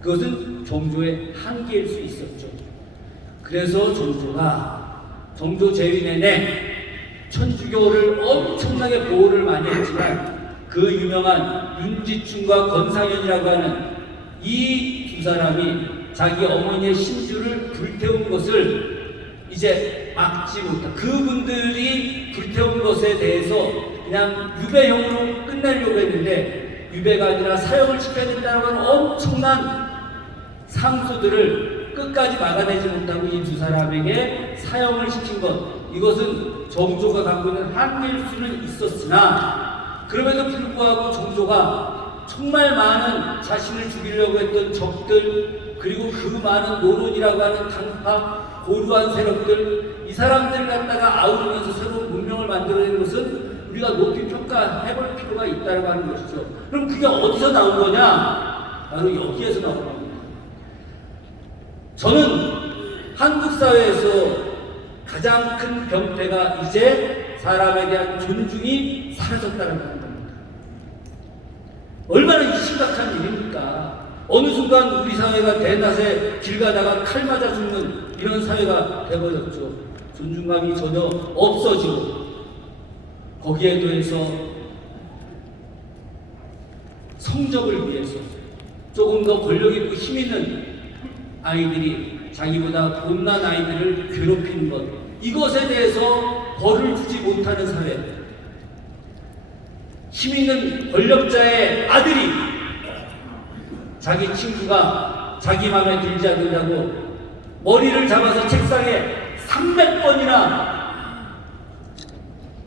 그것은 정조의 한계일 수 있었죠. 그래서 정조가 정조 재위 내내 천주교를 엄청나게 보호를 많이 했지만 그 유명한 윤지충과 권상현이라고 하는 이 두 사람이 자기 어머니의 신주를 불태운 것을 이제 막지 못한, 그분들이 불태운 것에 대해서 그냥 유배형으로 끝내려고 했는데 유배가 아니라 사형을 시켜야 된다고 하는 엄청난 상소들을 끝까지 막아내지 못하고 이 두 사람에게 사형을 시킨 것, 이것은 정조가 갖고 있는 한계일 수는 있었으나 그럼에도 불구하고 정조가 정말 많은 자신을 죽이려고 했던 적들, 그리고 그 많은 노론이라고 하는 당파 고루한 세력들, 이 사람들 갖다가 아우르면서 새로운 문명을 만들어내는 것은 우리가 높이 평가해볼 필요가 있다고 하는 것이죠. 그럼 그게 어디서 나온 거냐? 바로 여기에서 나온 겁니다. 저는 한국 사회에서 가장 큰 병폐가 이제 사람에 대한 존중이 사라졌다는 겁니다. 얼마나 심각한 일입니까? 어느 순간 우리 사회가 대낮에 길 가다가 칼 맞아 죽는 이런 사회가 돼버렸죠. 존중감이 전혀 없어지고, 거기에 더해서 성적을 위해서 조금 더 권력 있고 힘 있는 아이들이 자기보다 못난 아이들을 괴롭히는 것, 이것에 대해서 벌을 주지 못하는 사회. 힘 있는 권력자의 아들이 자기 친구가 자기 마음에 들지 않는다고 머리를 잡아서 책상에 300번이나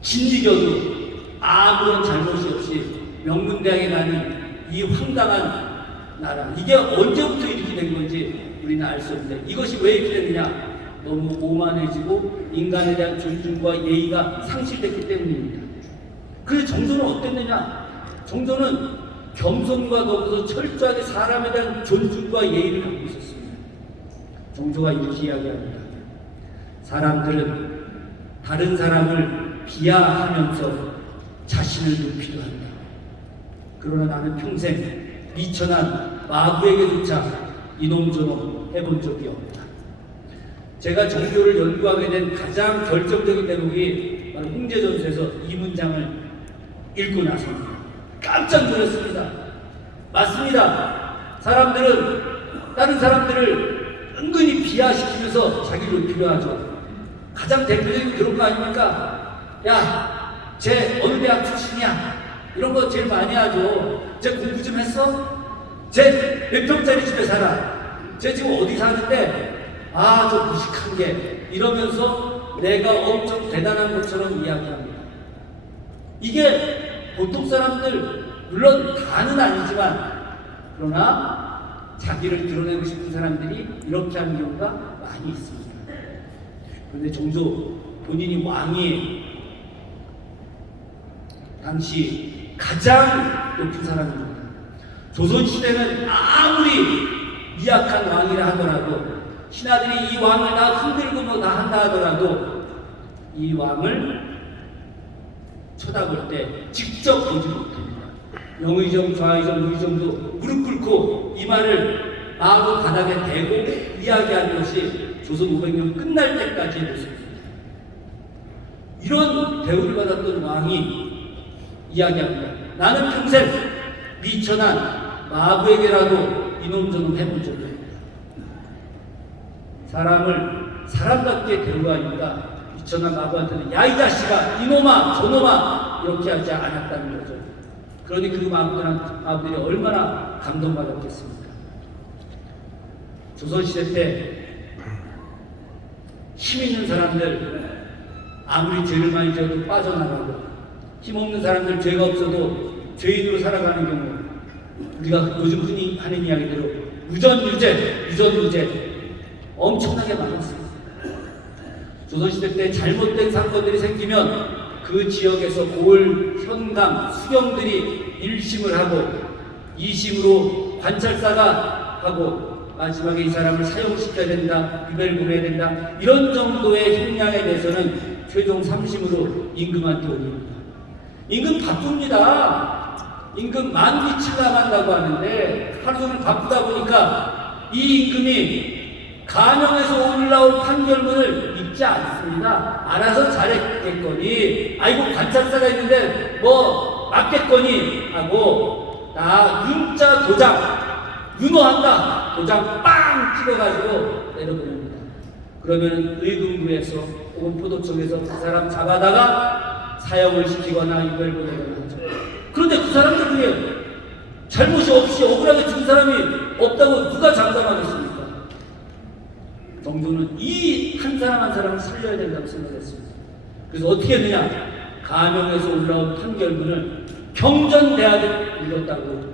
진이겨도 아무런 잘못이 없이 명문대학에 가는 이 황당한 나라, 이게 언제부터 이렇게 된 건지 우리는 알 수 없는데, 이것이 왜 이렇게 됐느냐? 너무 오만해지고 인간에 대한 존중과 예의가 상실됐기 때문입니다. 그래서 정조는 어땠느냐? 정조는 겸손과 더불어서 철저하게 사람에 대한 존중과 예의를 갖고 있었습니다. 정조가 이렇게 이야기합니다. 사람들은 다른 사람을 비하하면서 자신을 높이려 한다. 그러나 나는 평생 미천한 마부에게조차 이놈저놈 해본 적이 없다. 제가 정조를 연구하게 된 가장 결정적인 대목이 바로 홍제전서에서 이 문장을 읽고 나서입니다. 깜짝 놀랐습니다. 맞습니다. 사람들은 다른 사람들을 은근히 비하시키면서 자기를 높이려 하죠. 가장 대표적인 그런 거 아닙니까? 야, 쟤 어느 대학 출신이야? 이런 거 제일 많이 하죠. 쟤 공부 좀 했어? 쟤 몇 평짜리 집에 살아? 쟤 지금 어디 사는데? 아, 저 무식한 게, 이러면서 내가 엄청 대단한 것처럼 이야기합니다. 이게 보통 사람들, 물론 다는 아니지만, 그러나 자기를 드러내고 싶은 사람들이 이렇게 하는 경우가 많이 있습니다. 그런데 정조 본인이 왕이 당시 가장 높은 사람입니다. 조선시대는 아무리 미약한 왕이라 하더라도, 신하들이 이 왕을 다 흔들고 뭐 다 한다 하더라도 이 왕을 쳐다볼 때 직접 보지 못합니다. 영의정, 좌의정, 우의정도 무릎 꿇고 이마를 마구 바닥에 대고 이야기하는 것이 조선 500년 끝날 때까지의 모습입니다. 이런 대우를 받았던 왕이 이야기합니다. 나는 평생 미천한 마부에게라도 이놈저놈 해본 적이 없다. 사람을 사람답게 대우하니까 미천한 마부한테는 야, 이 자식아, 이놈아, 저놈아, 이렇게 하지 않았다는 거죠. 그러니 그 마부들이 얼마나 감동받았겠습니까? 조선시대 때 힘 있는 사람들 아무리 죄를 많이 지어도 빠져나가고, 힘없는 사람들 죄가 없어도 죄인으로 살아가는 경우, 우리가 요즘 흔히 하는 이야기대로 유전유죄 엄청나게 많았습니다. 조선시대 때 잘못된 사건들이 생기면 그 지역에서 고을, 현감, 수경들이 1심을 하고 2심으로 관찰사가 하고 마지막에 이 사람을 사형시켜야 된다, 유별고해야 된다, 이런 정도의 형량에 대해서는 최종 3심으로 임금한테 올립니다. 임금 바쁩니다. 임금 만기칠 나간다고 하는데 하루 종일 바쁘다 보니까 이 임금이 간영에서 올라올 판결문을 읽지 않습니다. 알아서 잘했겠거니, 아이고 관찰사가 있는데 뭐 맞겠거니 하고 나 윤자 도장, 윤호한다 도장 빵 찍어가지고 내려보냅니다. 그러면 의금부에서 혹은 포도청에서 그 사람 잡아다가 사형을 시키거나 유별보내거나 하죠. 그런데 그 사람들 중에 잘못이 없이 억울하게 죽은 사람이 없다고 누가 장담하겠습니까? 정조는 이 한 사람 한 사람을 살려야 된다고 생각했습니다. 그래서 어떻게 했느냐? 간영에서 올라온 판결문을 경전대학에 읽었다고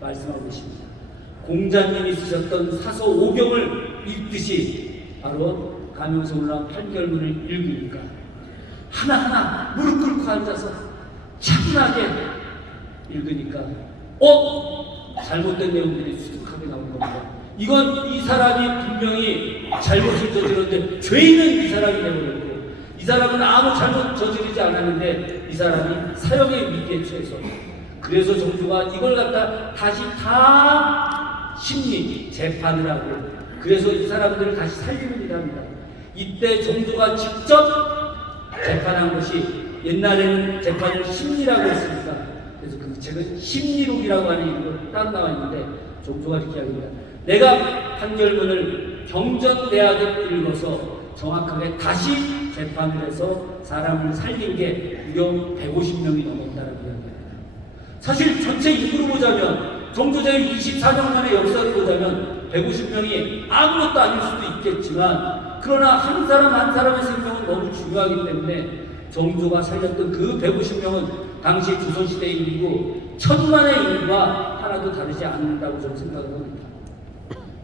말씀하고 계십니다. 공자님이 쓰셨던 사서 5경을 읽듯이 바로 간영에서 올라온 판결문을 읽으니까 하나하나 무릎 꿇고 앉아서 차분하게 읽으니까 잘못된 내용들이 수두하게 나온 겁니다. 이건 이 사람이 분명히 잘못을 저질렀는데 죄인은 이 사람이 되어버렸고, 이 사람은 아무 잘못 저지르지 않았는데 이 사람이 사형의 위기에 처해서, 그래서 정조가 이걸 갖다 다시 다 심리 재판을 하고 그래서 이 사람들을 다시 살리는 일합니다. 이때 정조가 직접 재판한 것이 옛날에는 재판을 심리라고 했으니까 그래서 그 책은 심리록이라고 하는 이름으로 따로 나와 있는데 정조가 이렇게 이야기합니다. 내가 판결문을 경전대학에 읽어서 정확하게 다시 재판을 해서 사람을 살린 게 무려 150명이 넘었다라고 이야기합니다. 사실 전체 인구로 보자면 정조제의 24년 만의 역사를 보자면 150명이 아무것도 아닐 수도 있겠지만 그러나 한 사람 한 사람의 생명은 너무 중요하기 때문에 정조가 살렸던 그 150명은 당시 조선시대의 인구 1000만의 인구와 하나도 다르지 않는다고 저는 생각을 합니다.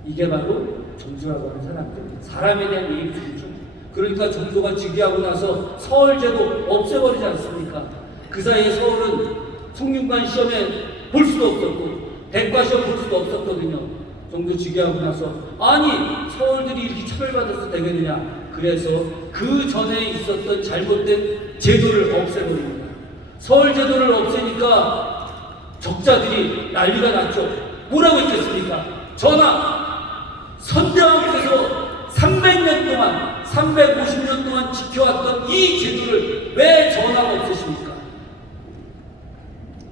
이게 바로 정조라고 하는 사람들, 사람에 대한 예의 존중. 그러니까 정조가 즉위하고 나서 서울제도 없애버리지 않습니까? 그 사이에 서울은 성균관 시험에 볼 수도 없었고 대과 시험 볼 수도 없었거든요. 정도 즉위하고 나서 아니 서울들이 이렇게 차별받아서 되겠느냐. 그래서 그 전에 있었던 잘못된 제도를 없애버립니다. 서울 제도를 없애니까 적자들이 난리가 났죠. 뭐라고 했겠습니까? 전하! 선대왕께서 300년 동안 350년 동안 지켜왔던 이 제도를 왜 전하가 없애십니까?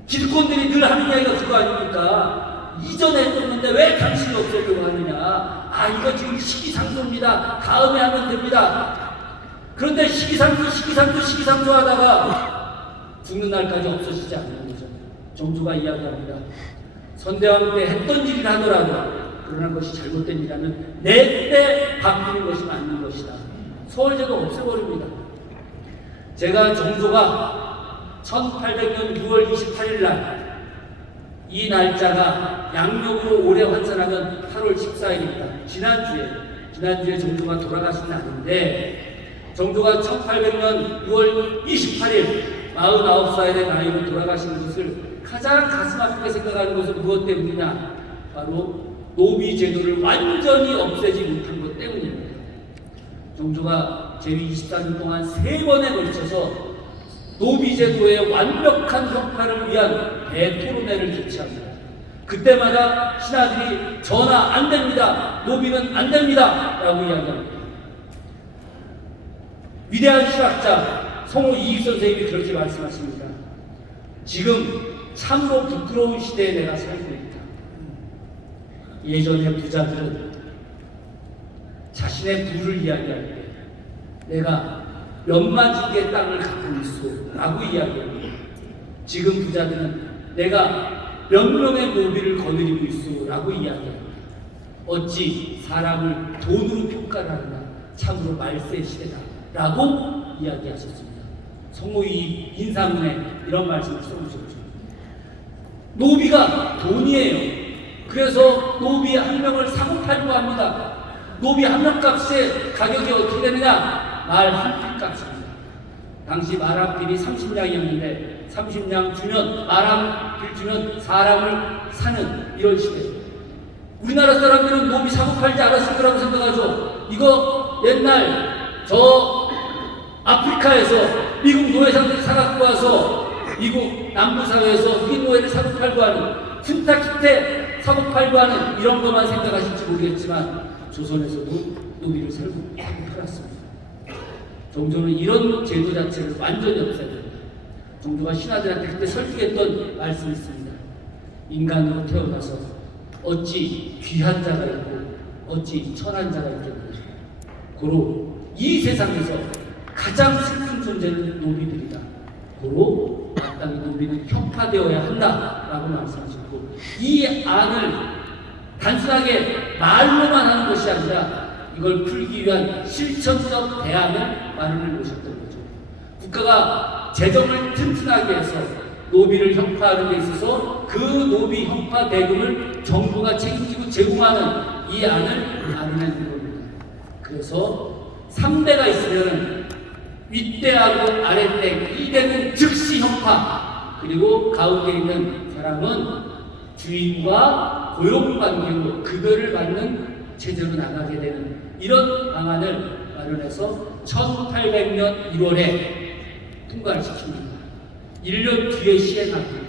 기득권들이 늘 하는 이야기가 그거 아닙니까? 이전에 했었는데 왜 당신이 없애려고 하느냐? 아 이거 지금 시기상조입니다. 다음에 하면 됩니다. 그런데 시기상조 하다가 죽는 날까지 없어지지 않는 거죠. 정조가 이야기합니다. 선대왕 때 했던 일이라 하더라도 그러나 그것이 잘못된 일이라면 내때 바꾸는 것이 맞는 것이다. 서울제도 없애버립니다. 제가 정조가 1800년 6월 28일 날 이 날짜가 양력으로 올해 환산하면 8월 14일입니다. 지난주에 정조가 돌아가신 날인데 정조가 1800년 6월 28일 49살의 나이로 돌아가신 것을 가장 가슴 아프게 생각하는 것은 무엇 때문이냐? 바로 노비 제도를 완전히 없애지 못한 것 때문입니다. 정조가 제위 24년 동안 3번에 걸쳐서 노비 제도의 완벽한 혁파를 위한 대토론회를 개최합니다. 그때마다 신하들이 전하 안 됩니다. 노비는 안 됩니다. 라고 이야기합니다. 위대한 실학자 성우 이익 선생님이 그렇게 말씀하십니다. 지금 참으로 부끄러운 시대에 내가 살고 있다. 예전의 부자들은 자신의 부를 이야기할 때 내가 몇만 지기의 땅을 갖고 있소 라고 이야기합니다. 지금 부자들은 내가 몇 명의 노비를 거느리고 있소 라고 이야기합니다. 어찌 사람을 돈으로 평가를 하느냐. 참으로 말세 시대다 라고 이야기하셨습니다. 성모이 인사문에 이런 말씀을 써주셨죠. 노비가 돈이에요. 그래서 노비 한 명을 사고 팔고 합니다. 노비 한 명 값의 가격이 어떻게 되느냐? 말 한 푼 값입니다. 당시 말 한 필이 30냥이었는데 30냥 주면 말 한 필 주면 사람을 사는 이런 시대. 우리나라 사람들은 노비 사고 팔지 않았을 거라고 생각하죠. 이거 옛날 저 아프리카에서 미국 노예상들이 사갖고 와서 미국 남부사회에서 흑인 노예를 사고 팔고 하는 쿤타키테 사고 팔고 하는 이런 것만 생각하실지 모르겠지만 조선에서도 노비를 사고 팔았습니다. 정조는 이런 제도 자체를 완전히 없애버립니다. 정조가 신하들한테 그때 설득했던 말씀이 있습니다. 인간으로 태어나서 어찌 귀한 자가 있고 어찌 천한 자가 있겠느냐. 고로 이 세상에서 가장 슬픈 존재는 노비들이다. 고로 마땅히 노비는 혁파되어야 한다라고 말씀하셨고 이 안을 단순하게 말로만 하는 것이 아니라 이걸 풀기 위한 실천적 대안을 마련해 놓으셨던 거죠. 국가가 재정을 튼튼하게 해서 노비를 혁파하는 데 있어서 그 노비 혁파 대금을 정부가 책임지고 제공하는 이 안을 마련해 놓은 겁니다. 그래서 3대가 있으면 윗대하고 아랫대 2대는 즉시 혁파, 그리고 가운데 있는 사람은 주인과 고용관계로 급여를 받는 체제로 나가게 되는 이런 방안을 마련해서 1800년 1월에 통과를 시킵니다. 1년 뒤에 시행합니다.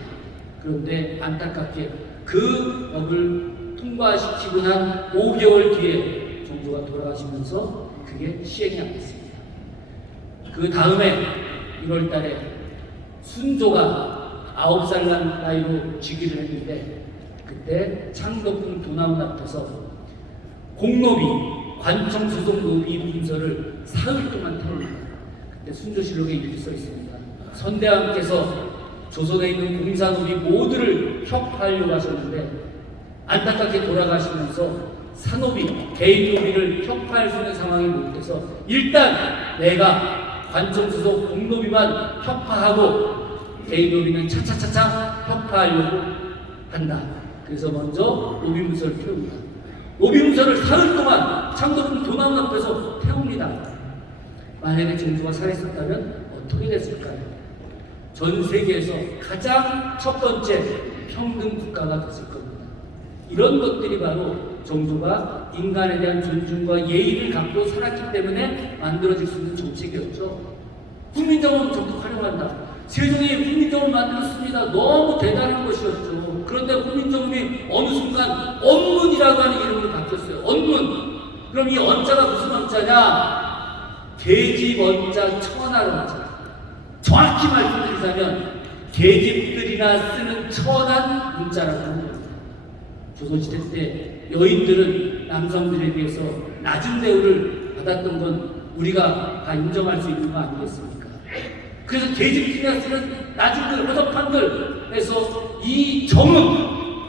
그런데 안타깝게 그 법을 통과시키고 난 5개월 뒤에 정조가 돌아가시면서 그게 시행이 안 됐습니다. 그 다음에 1월 달에 순조가 9살 난 나이로 즉위를 했는데 그때 창덕궁 도남원 앞에서 공노비, 관청수송 노비 문서를 사흘 동안 태웁니다. 그때 순조실록에 이렇게 써 있습니다. 선대왕께서 조선에 있는 공사노비 모두를 혁파하려고 하셨는데 안타깝게 돌아가시면서 사노비, 개인 노비를 혁파할 수 있는 상황이 못 돼서 일단 내가 관청수송 공노비만 혁파하고 개인 노비는 차차차차 혁파하려고 한다. 그래서 먼저 노비 문서를 태웁니다. 노비 문서를 사흘 동안 창덕궁 도남 앞에서 태웁니다. 만약에 정조가 살아있었다면 어떻게 됐을까요? 전 세계에서 가장 첫 번째 평등 국가가 됐을 겁니다. 이런 것들이 바로 정조가 인간에 대한 존중과 예의를 갖고 살았기 때문에 만들어질 수 있는 정책이었죠. 국민정음 적극 활용한다. 세종이 국민정음을 만들었습니다. 너무 대단한 것이었죠. 그런데 국민정음이 어느 순간 언문이라고 하는 이름으로 바뀌었어요. 언문. 그럼 이 언자가 무슨 언자냐? 계집 언자, 천할 언자. 정확히 말씀드리자면 계집들이나 쓰는 천한 문자라고 하는 겁니다. 조선시대 때 여인들은 남성들에 비해서 낮은 대우를 받았던 건 우리가 다 인정할 수 있는 거 아니겠습니까? 그래서 계집들이나 쓰는 낮은 글, 허접한 글에서 이 정음,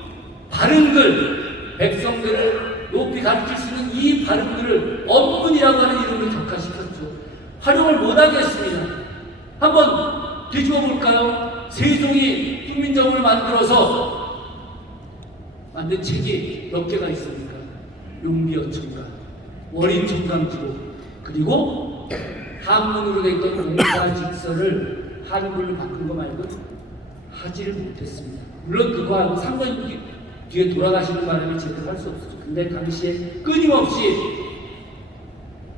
바른 글, 백성들을 높이 가르칠 수 있는 이 바른 글을 언문이라고 하는 이름으로 격화시켰죠. 활용을 못하겠습니다. 한번 뒤집어 볼까요? 세종이 국민정음을 만들어서 만든 책이 몇 개가 있습니까? 용비어천가, 월인청강기록, 그리고 한문으로 돼 있던 공사직서를 한글로 바꾼 거 말고 하지를 못했습니다. 물론 그거하고 상관 뒤에 돌아가시는 바람에 제대로 할 수 없었죠. 근데 당시에 끊임없이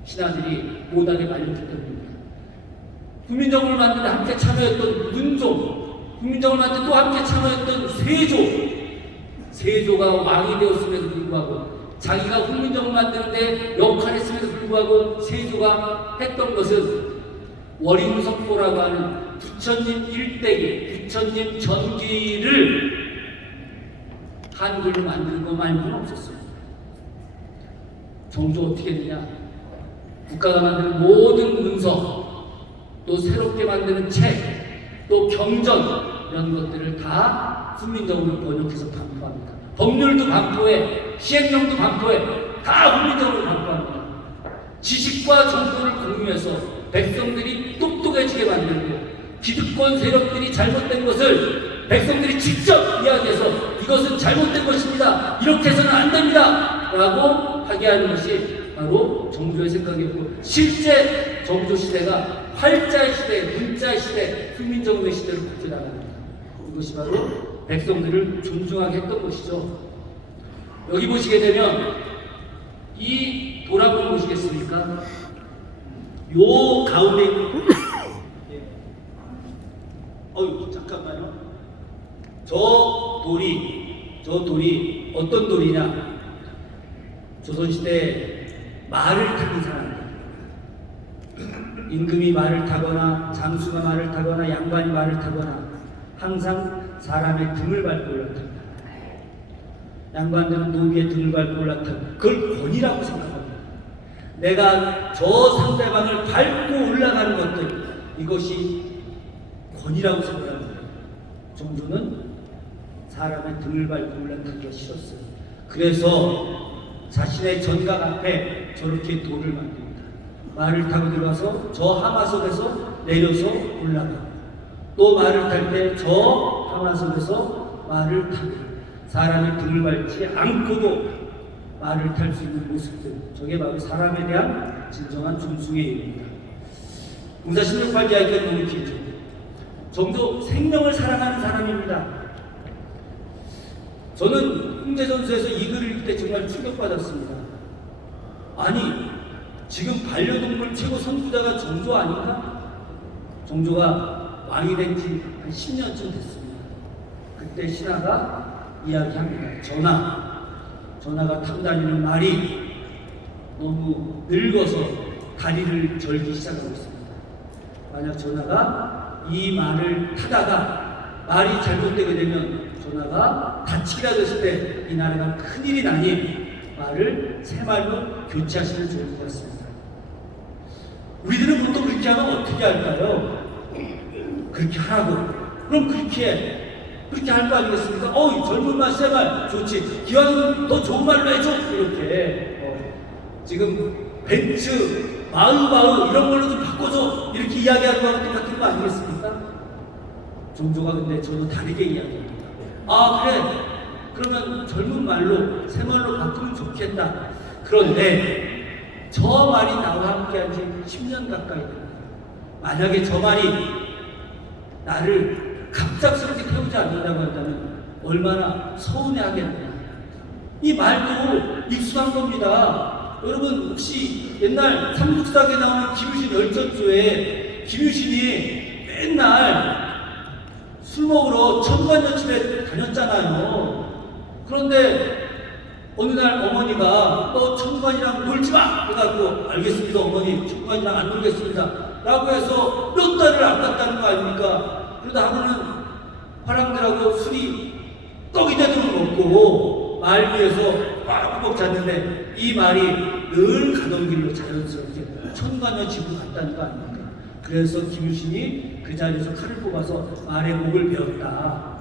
신하들이 못하게 말렸기 때문입니다. 국민정음을 만드는 데 함께 참여했던 문종, 국민정음을 만드는 데 또 함께 참여했던 세조가 왕이 되었음에도 불구하고 자기가 국민정음을 만드는데 역할했음에도 불구하고 세조가 했던 것은 월인석보라고 하는 부처님 일대기, 부처님 전기를 한글로 만드는 것 말고는 없었어요. 정조 어떻게 했느냐? 국가가 만드는 모든 문서, 또 새롭게 만드는 책, 또 경전 이런 것들을 다 훈민정음으로 번역해서 반포합니다. 법률도 반포해, 시행령도 반포해, 다 훈민정음으로 반포합니다. 지식과 정보를 공유해서 백성들이 똑똑해지게 만들고 기득권 세력들이 잘못된 것을 백성들이 직접 이야기해서 이것은 잘못된 것입니다. 이렇게 해서는 안 됩니다. 라고 하게 하는 것이 바로 정조의 생각이었고, 실제 정조 시대가 활자의 시대, 문자의 시대, 훈민정음의 시대로 바뀌어 나갑니다. 이것이 바로 백성들을 존중하게 했던 것이죠. 여기 보시게 되면 이 도락을 보시겠습니까? 요 가운데 잠깐만요. 저 돌이 어떤 돌이냐? 조선시대 말을 타는 사람들, 임금이 말을 타거나 장수가 말을 타거나 양반이 말을 타거나 항상 사람의 등을 밟고 올라탑니다. 양반들은 노비의 등을 밟고 올라타고 그걸 권위라고 생각합니다. 내가 저 상대방을 밟고 올라가는 것들, 이것이 권위라고 생각합니다. 정조는 사람의 등을 밟고 올라타기가 싫었어요. 그래서 자신의 전각 앞에 저렇게 돌을 만듭니다. 말을 타고 들어가서 저 하마석에서 내려서 올라가, 또 말을 탈 때 저 하마석에서 말을 타고 사람의 등을 밟지 않고도 말을 탈 수 있는 모습들, 저게 바로 사람에 대한 진정한 존중의 의미입니다. 공사 16발 이야기가 너무 길죠. 정조 생명을 사랑하는 사람입니다. 저는 흥제전서에서 이 글을 읽을 때 정말 충격받았습니다. 아니, 지금 반려동물 최고 선구자가 정조 아닌가? 정조가 왕이 된 지 한 10년쯤 됐습니다. 그때 신하가 이야기합니다. 전하, 전하가 타고 다니는 말이 너무 늙어서 다리를 절기 시작하고 있습니다. 만약 전하가 이 말을 타다가 말이 잘못되게 되면 전하가 다치기라도 했을 때 이 나라가 큰일이 나니 말을 새 말로 교체하시는 좋을 것 같습니다. 우리들은 보통 그렇게 하면 어떻게 할까요? 그렇게 하라고. 그럼 그렇게 할 거 아니겠습니까? 젊은 말, 새 말 좋지. 기왕이면 더 좋은 말로 해줘. 이렇게 지금 벤츠, 마으 이런 걸로 좀 바꿔줘. 이렇게 이야기하는 거랑 똑같은 거 아니겠습니까? 종조가 근데 저도 다르게 이야기합니다. 그래. 그러면 젊은 말로, 새 말로 바꾸면 좋겠다. 그런데 저 말이 나와 함께한 지 10년 가까이 됩니다. 만약에 저 말이 나를 갑작스럽게 태우지 않는다고 한다면 얼마나 서운해하겠느냐. 이 말도 익숙한 겁니다. 여러분 혹시 옛날 삼국사기에 나오는 김유신 열전조에 김유신이 맨날 술 먹으러 천관여집에 다녔잖아요. 그런데 어느 날 어머니가 너 천관이랑 놀지 마! 해갖고 알겠습니다 어머니 천관이랑 안 놀겠습니다 라고 해서 몇 달을 안 갔다는 거 아닙니까? 그러다 하루는 화랑들하고 술이 떡이 되도록 먹고 말 위에서 꽉 잤는데 이 말이 늘 가던 길로 자연스럽게 천관여 집으로 갔다는 거 아닙니까? 그래서 김유신이 그 자리에서 칼을 뽑아서 말의 목을 베었다.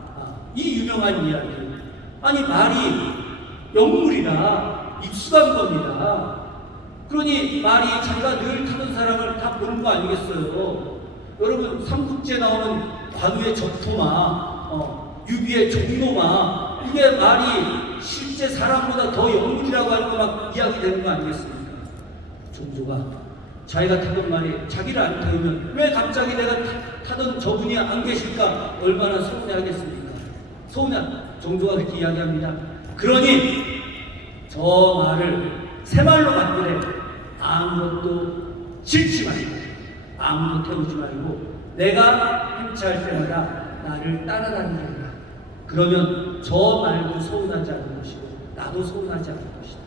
이 유명한 이야기. 아니 말이 영물이라 익숙한 겁니다. 그러니 말이 자기가 늘 타던 사람을 다 보는 거 아니겠어요? 여러분 삼국지에 나오는 관우의 적토마, 유비의 종노마 이게 말이 실제 사람보다 더 영물이라고 하는 거 막 이야기되는 거 아니겠습니까? 종조가 자기가 타던 말이 자기를 안 타면 왜 갑자기 내가 타던 저분이 안 계실까 얼마나 서운해하겠습니까? 종조가 그렇게 이야기합니다. 그러니 저 말을 새 말로 바꾸래. 아무것도 싫지 말고 아무도 태우지 말고 내가 행차할 때마다 나를 따라다니라. 그러면 저 말도 서운하지 않을 것이고 나도 서운하지 않을 것이다.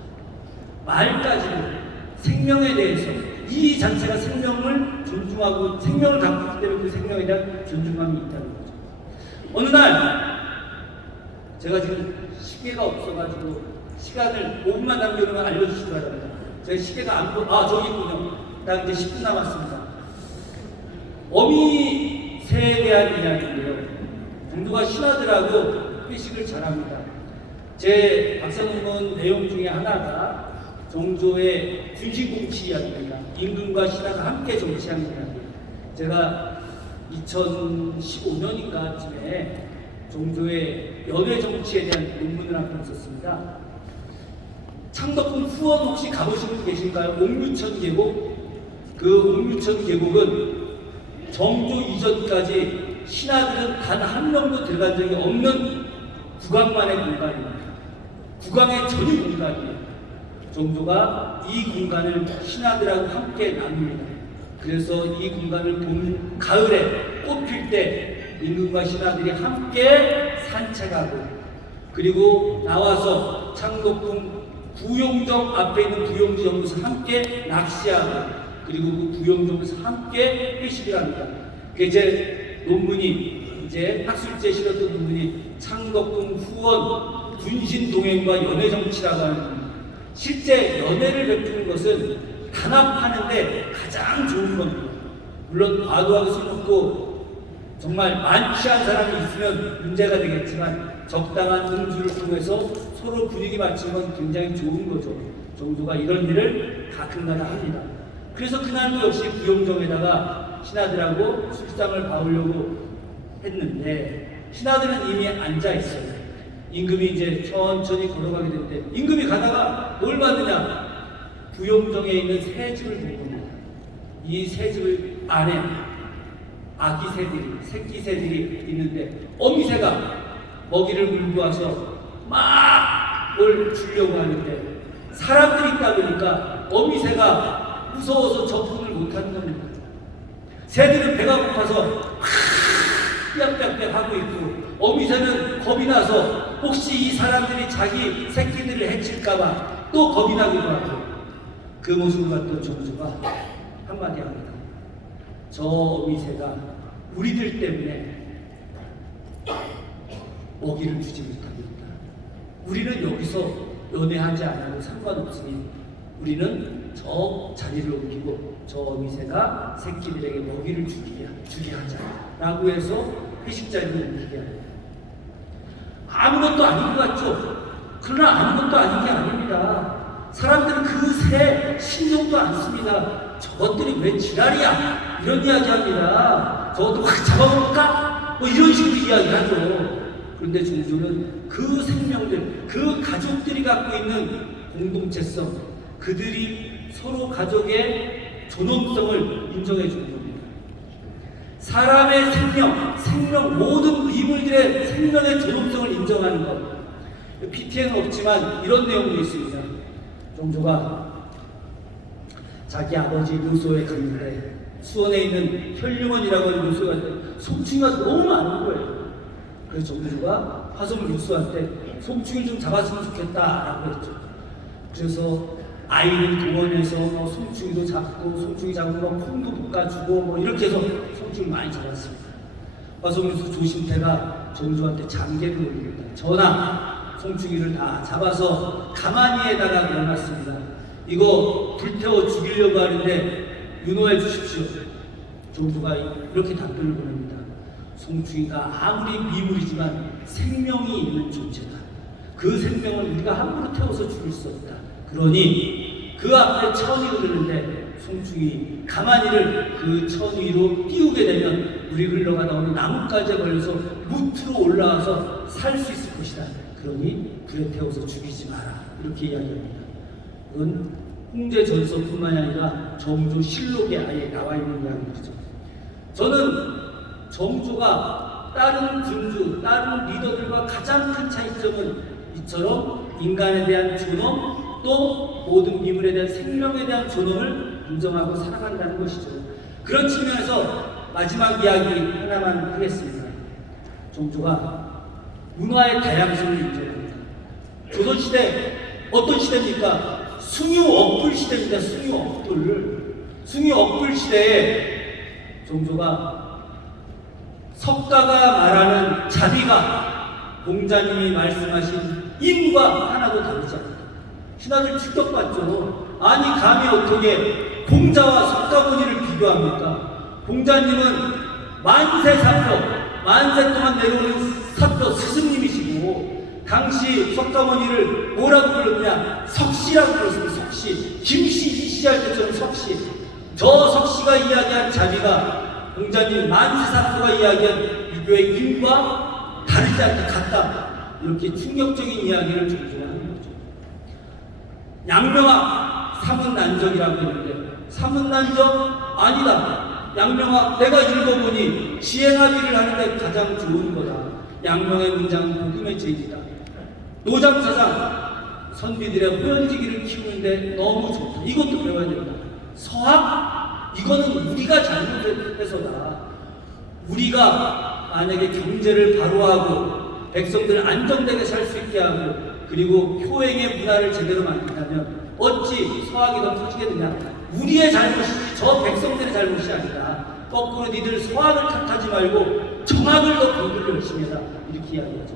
말까지는 생명에 대해서 이 자체가 생명을 존중하고 생명을 갖고 있기 때문에 그 생명에 대한 존중감이 있다는 거죠. 어느 날 제가 지금 시계가 없어가지고 시간을 5분만 남겨놓으면 알려주시기 바랍니다. 제가 시계가 안 저기 있군요. 딱 이제 10분 남았습니다. 어미새에 대한 이야기인데요. 종조가 신하들하고 회식을 잘합니다. 제 박사 논문 내용 중에 하나가 종조의 군신공치 이야기입니다. 임금과 신하가 함께 정치하는 이야기. 제가 2015년인가쯤에 종조의 연회 정치에 대한 논문을 한 편 썼습니다. 창덕궁 후원 혹시 가보신 분 계신가요? 옥류천 계곡? 그 옥류천 계곡은 정조 이전까지 신하들은 단 한 명도 들어간 적이 없는 국왕만의 공간입니다. 국왕의 전유 공간이에요. 종조가 이 공간을 신하들하고 함께 나눕니다. 그래서 이 공간을 봄, 가을에 꽃필 때 임금과 신하들이 함께 산책하고 그리고 나와서 창덕궁 구용정 앞에 있는 구용정에서 함께 낚시하고 그리고 그 구용정에서 함께 회식을 합니다. 그게 제 논문이 이제 학술지에 실었던 논문이 창덕궁 후원 군신동행과 연회정치라고 하는 겁니다. 실제 연회를 베푸는 것은 단합하는데 가장 좋은 겁니다. 물론 과도하게 술 먹고 정말 만취한 사람이 있으면 문제가 되겠지만 적당한 음주를 통해서 서로 분위기 맞추는 건 굉장히 좋은 거죠. 종조가 이런 일을 가끔가다 합니다. 그래서 그날도 역시 구용정에다가 신하들하고 술상을 봐오려고 했는데 신하들은 이미 앉아 있어요. 임금이 이제 천천히 걸어가게 되는데 임금이 가다가 뭘 봤느냐? 구용정에 있는 새 집을 본 겁니다. 이 새 집 안에 아기 새들이, 새끼 새들이 있는데 어미새가 먹이를 물고 와서 막 뭘 주려고 하는데 사람들이 있다 보니까 어미새가 무서워서 접근을 못하는 겁니다. 새들은 배가 고파서 삐약삐약 하고 있고 어미새는 겁이 나서 혹시 이 사람들이 자기 새끼들을 해칠까봐 또 겁이 나기도 하고, 그 모습을 봤던 정조가 한마디 합니다. 저 어미새가 우리들 때문에 먹이를 주지 못합니다. 우리는 여기서 연애하지 않아도 상관없으니 우리는 저 자리를 옮기고 저 어미새가 새끼들에게 먹이를 주게 하자 라고 해서 회식 자리를 옮기게 합니다. 아무것도 아닌 것 같죠? 그러나 아무것도 아닌 게 아닙니다. 사람들은 그 새 신경도 안 씁니다. 저것들이 왜 지랄이야? 이런 이야기 합니다. 저것도 확 잡아볼까? 뭐 이런 식으로 이야기하죠. 그런데 종조는 그 생명들, 그 가족들이 갖고 있는 공동체성, 그들이 서로 가족의 존엄성을 인정해 주는 겁니다. 사람의 생명, 모든 인물들의 생명의 존엄성을 인정하는 것. PT에는 없지만 이런 내용도 있습니다. 종조가 자기 아버지 묘소에 갔는데 수원에 있는 혈룡원이라고 하는 묘소가 있는데 송충이가 너무 많은 거예요. 그래서 정조가 화성을 육수한테 송충이를 좀 잡았으면 좋겠다라고 했죠. 그래서 아이를 동원해서 뭐 송충이도 잡고 송충이 잡으면 뭐 콩도 볶아주고 뭐 이렇게 해서 송충이를 많이 잡았습니다. 화성육수 조심태가 정조한테 장계를 올립니다. 전하, 송충이를 다 잡아서 가마니에다가 넣어놨습니다. 이거 불태워 죽이려고 하는데 윤호해 주십시오. 정조가 이렇게 답변을 보냅니다. 송충이가 아무리 미물이지만 생명이 있는 존재다. 그 생명을 우리가 함부로 태워서 죽일 수 없다. 그러니 그 앞에 천이 흐르는데 송충이 가마니를 그 천 위로 띄우게 되면 우리 흘러가 나오는 나뭇가지에 걸려서 무트로 올라와서 살 수 있을 것이다. 그러니 불에 태워서 죽이지 마라. 이렇게 이야기합니다. 그건 홍제전서뿐만이 아니라 정조 실록에 아예 나와 있는 이야기죠. 저는 정조가 다른 군주, 다른 리더들과 가장 큰 차이점은 이처럼 인간에 대한 존엄, 또 모든 미물에 대한 생명에 대한 존엄을 인정하고 살아간다는 것이죠. 그런 측면에서 마지막 이야기 하나만 하겠습니다. 정조가 문화의 다양성을 인정합니다. 조선시대 어떤 시대입니까? 숭유억불 시대입니다. 숭유억불 시대에 정조가 석가가 말하는 자비가 공자님이 말씀하신 인과 하나도 다르지 않다. 신하들 충격받죠. 아니 감히 어떻게 공자와 석가모니를 비교합니까? 공자님은 만세 동안 내려오는 삽도 스승님이시고 당시 석가모니를 뭐라고 불렀냐? 석씨라고 불렀습니다. 석씨. 김씨, 이씨 할 때처럼 석씨. 저 석씨가 이야기한 자비가 공자님 만세사토가 이야기한 유교의 인과 다르지 않다, 같다. 이렇게 충격적인 이야기를 정조하는 거죠. 양명아 사문난적이라고 했는데 사문난적 아니다. 양명아 내가 읽어보니 지행합의를 하는데 가장 좋은 거다. 양명의 문장은 복음의 제일이다. 노장사상 선비들의 호연지기를 키우는데 너무 좋다. 이것도 배워야 된다. 서학? 이거는 우리가 잘못해서다. 우리가 만약에 경제를 바로 하고 백성들 안정되게 살 수 있게 하고 그리고 효행의 문화를 제대로 만든다면 어찌 서학이 더 커지겠느냐. 우리의 잘못이지 저 백성들의 잘못이 아니다. 거꾸로 니들 서학을 탓하지 말고 정학을 더 공부를 열심히 해라. 이렇게 이야기하죠.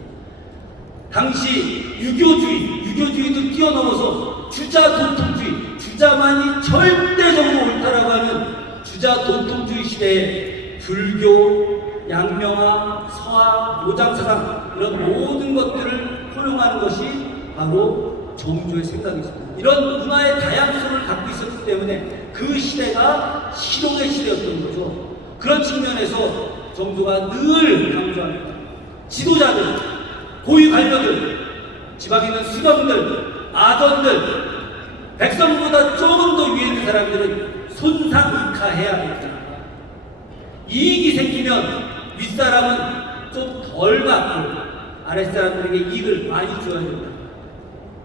당시 유교주의도 뛰어넘어서 주자도통주의, 주자만이 절대적으로 옳다라고 하는 주자도통주의 시대에 불교, 양명화, 서학, 노장사상 이런 모든 것들을 포용하는 것이 바로 정조의 생각이었습니다. 이런 문화의 다양성을 갖고 있었기 때문에 그 시대가 실용의 시대였던 거죠. 그런 측면에서 정조가 늘 강조합니다. 지도자들, 고위 관료들, 지방에 있는 수령들, 아전들, 백성보다 조금 더 위에 있는 사람들은 손상익하해야 됩니다. 이익이 생기면 윗사람은 좀 덜 받고 아랫사람들에게 이익을 많이 줘야 된다.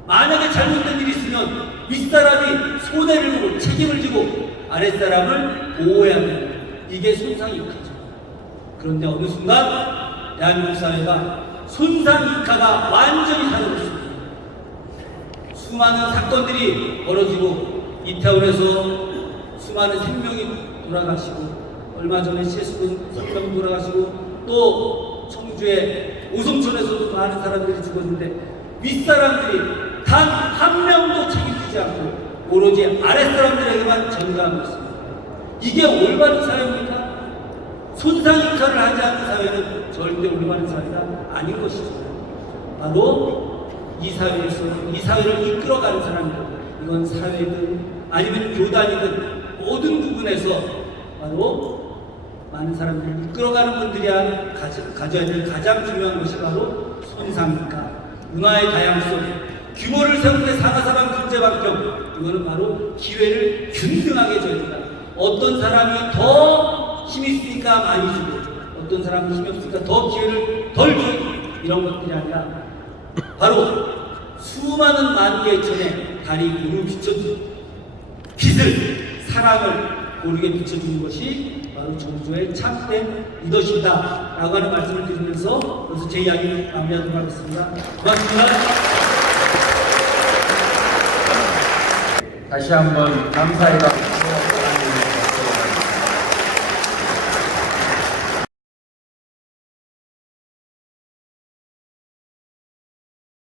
만약에 잘못된 일이 있으면 윗사람이 손해를 보고 책임을 지고 아랫사람을 보호해야 된다. 이게 손상익하죠. 그런데 어느 순간 대한민국 사회가 손상이카가 완전히 사라졌습니다. 수많은 사건들이 벌어지고 이태원에서 수많은 생명이 돌아가시고 얼마 전에 세수군 생명 돌아가시고 또 청주의 오송촌에서도 많은 사람들이 죽었는데 윗사람들이 단 한 명도 책임지지 않고 오로지 아랫사람들에게만 전가하고 있습니다. 이게 올바른 사회입니까? 손상이카를 하지 않는 사회는 절대 올바른 사회가 아닌 것이죠. 바로 이 사회에서 이 사회를 이끌어가는 사람들, 이건 사회든 아니면 교단이든 모든 부분에서 바로 많은 사람들을 이끌어가는 분들이야 가져야 될 가장 중요한 것이 바로 손상이카, 문화의 다양성, 규모를 세울 때 상하사방 경제방경, 이거는 바로 기회를 균등하게 줘야 된다. 어떤 사람이 더 힘이 있으니까 많이 주고 어떤 사람이 힘이 없으니까 더 기회를 덜 주고 이런 것들이 아니라 바로 수많은 만개천에 달이 고루 비춰준 빛을, 사랑을 고르게 비춰주는 것이 바로 청주의 참된 리더십이다 라고 하는 말씀을 드리면서 그래서 제 이야기 마무리하도록 하겠습니다. 고맙습니다. 다시 한번 감사의 박수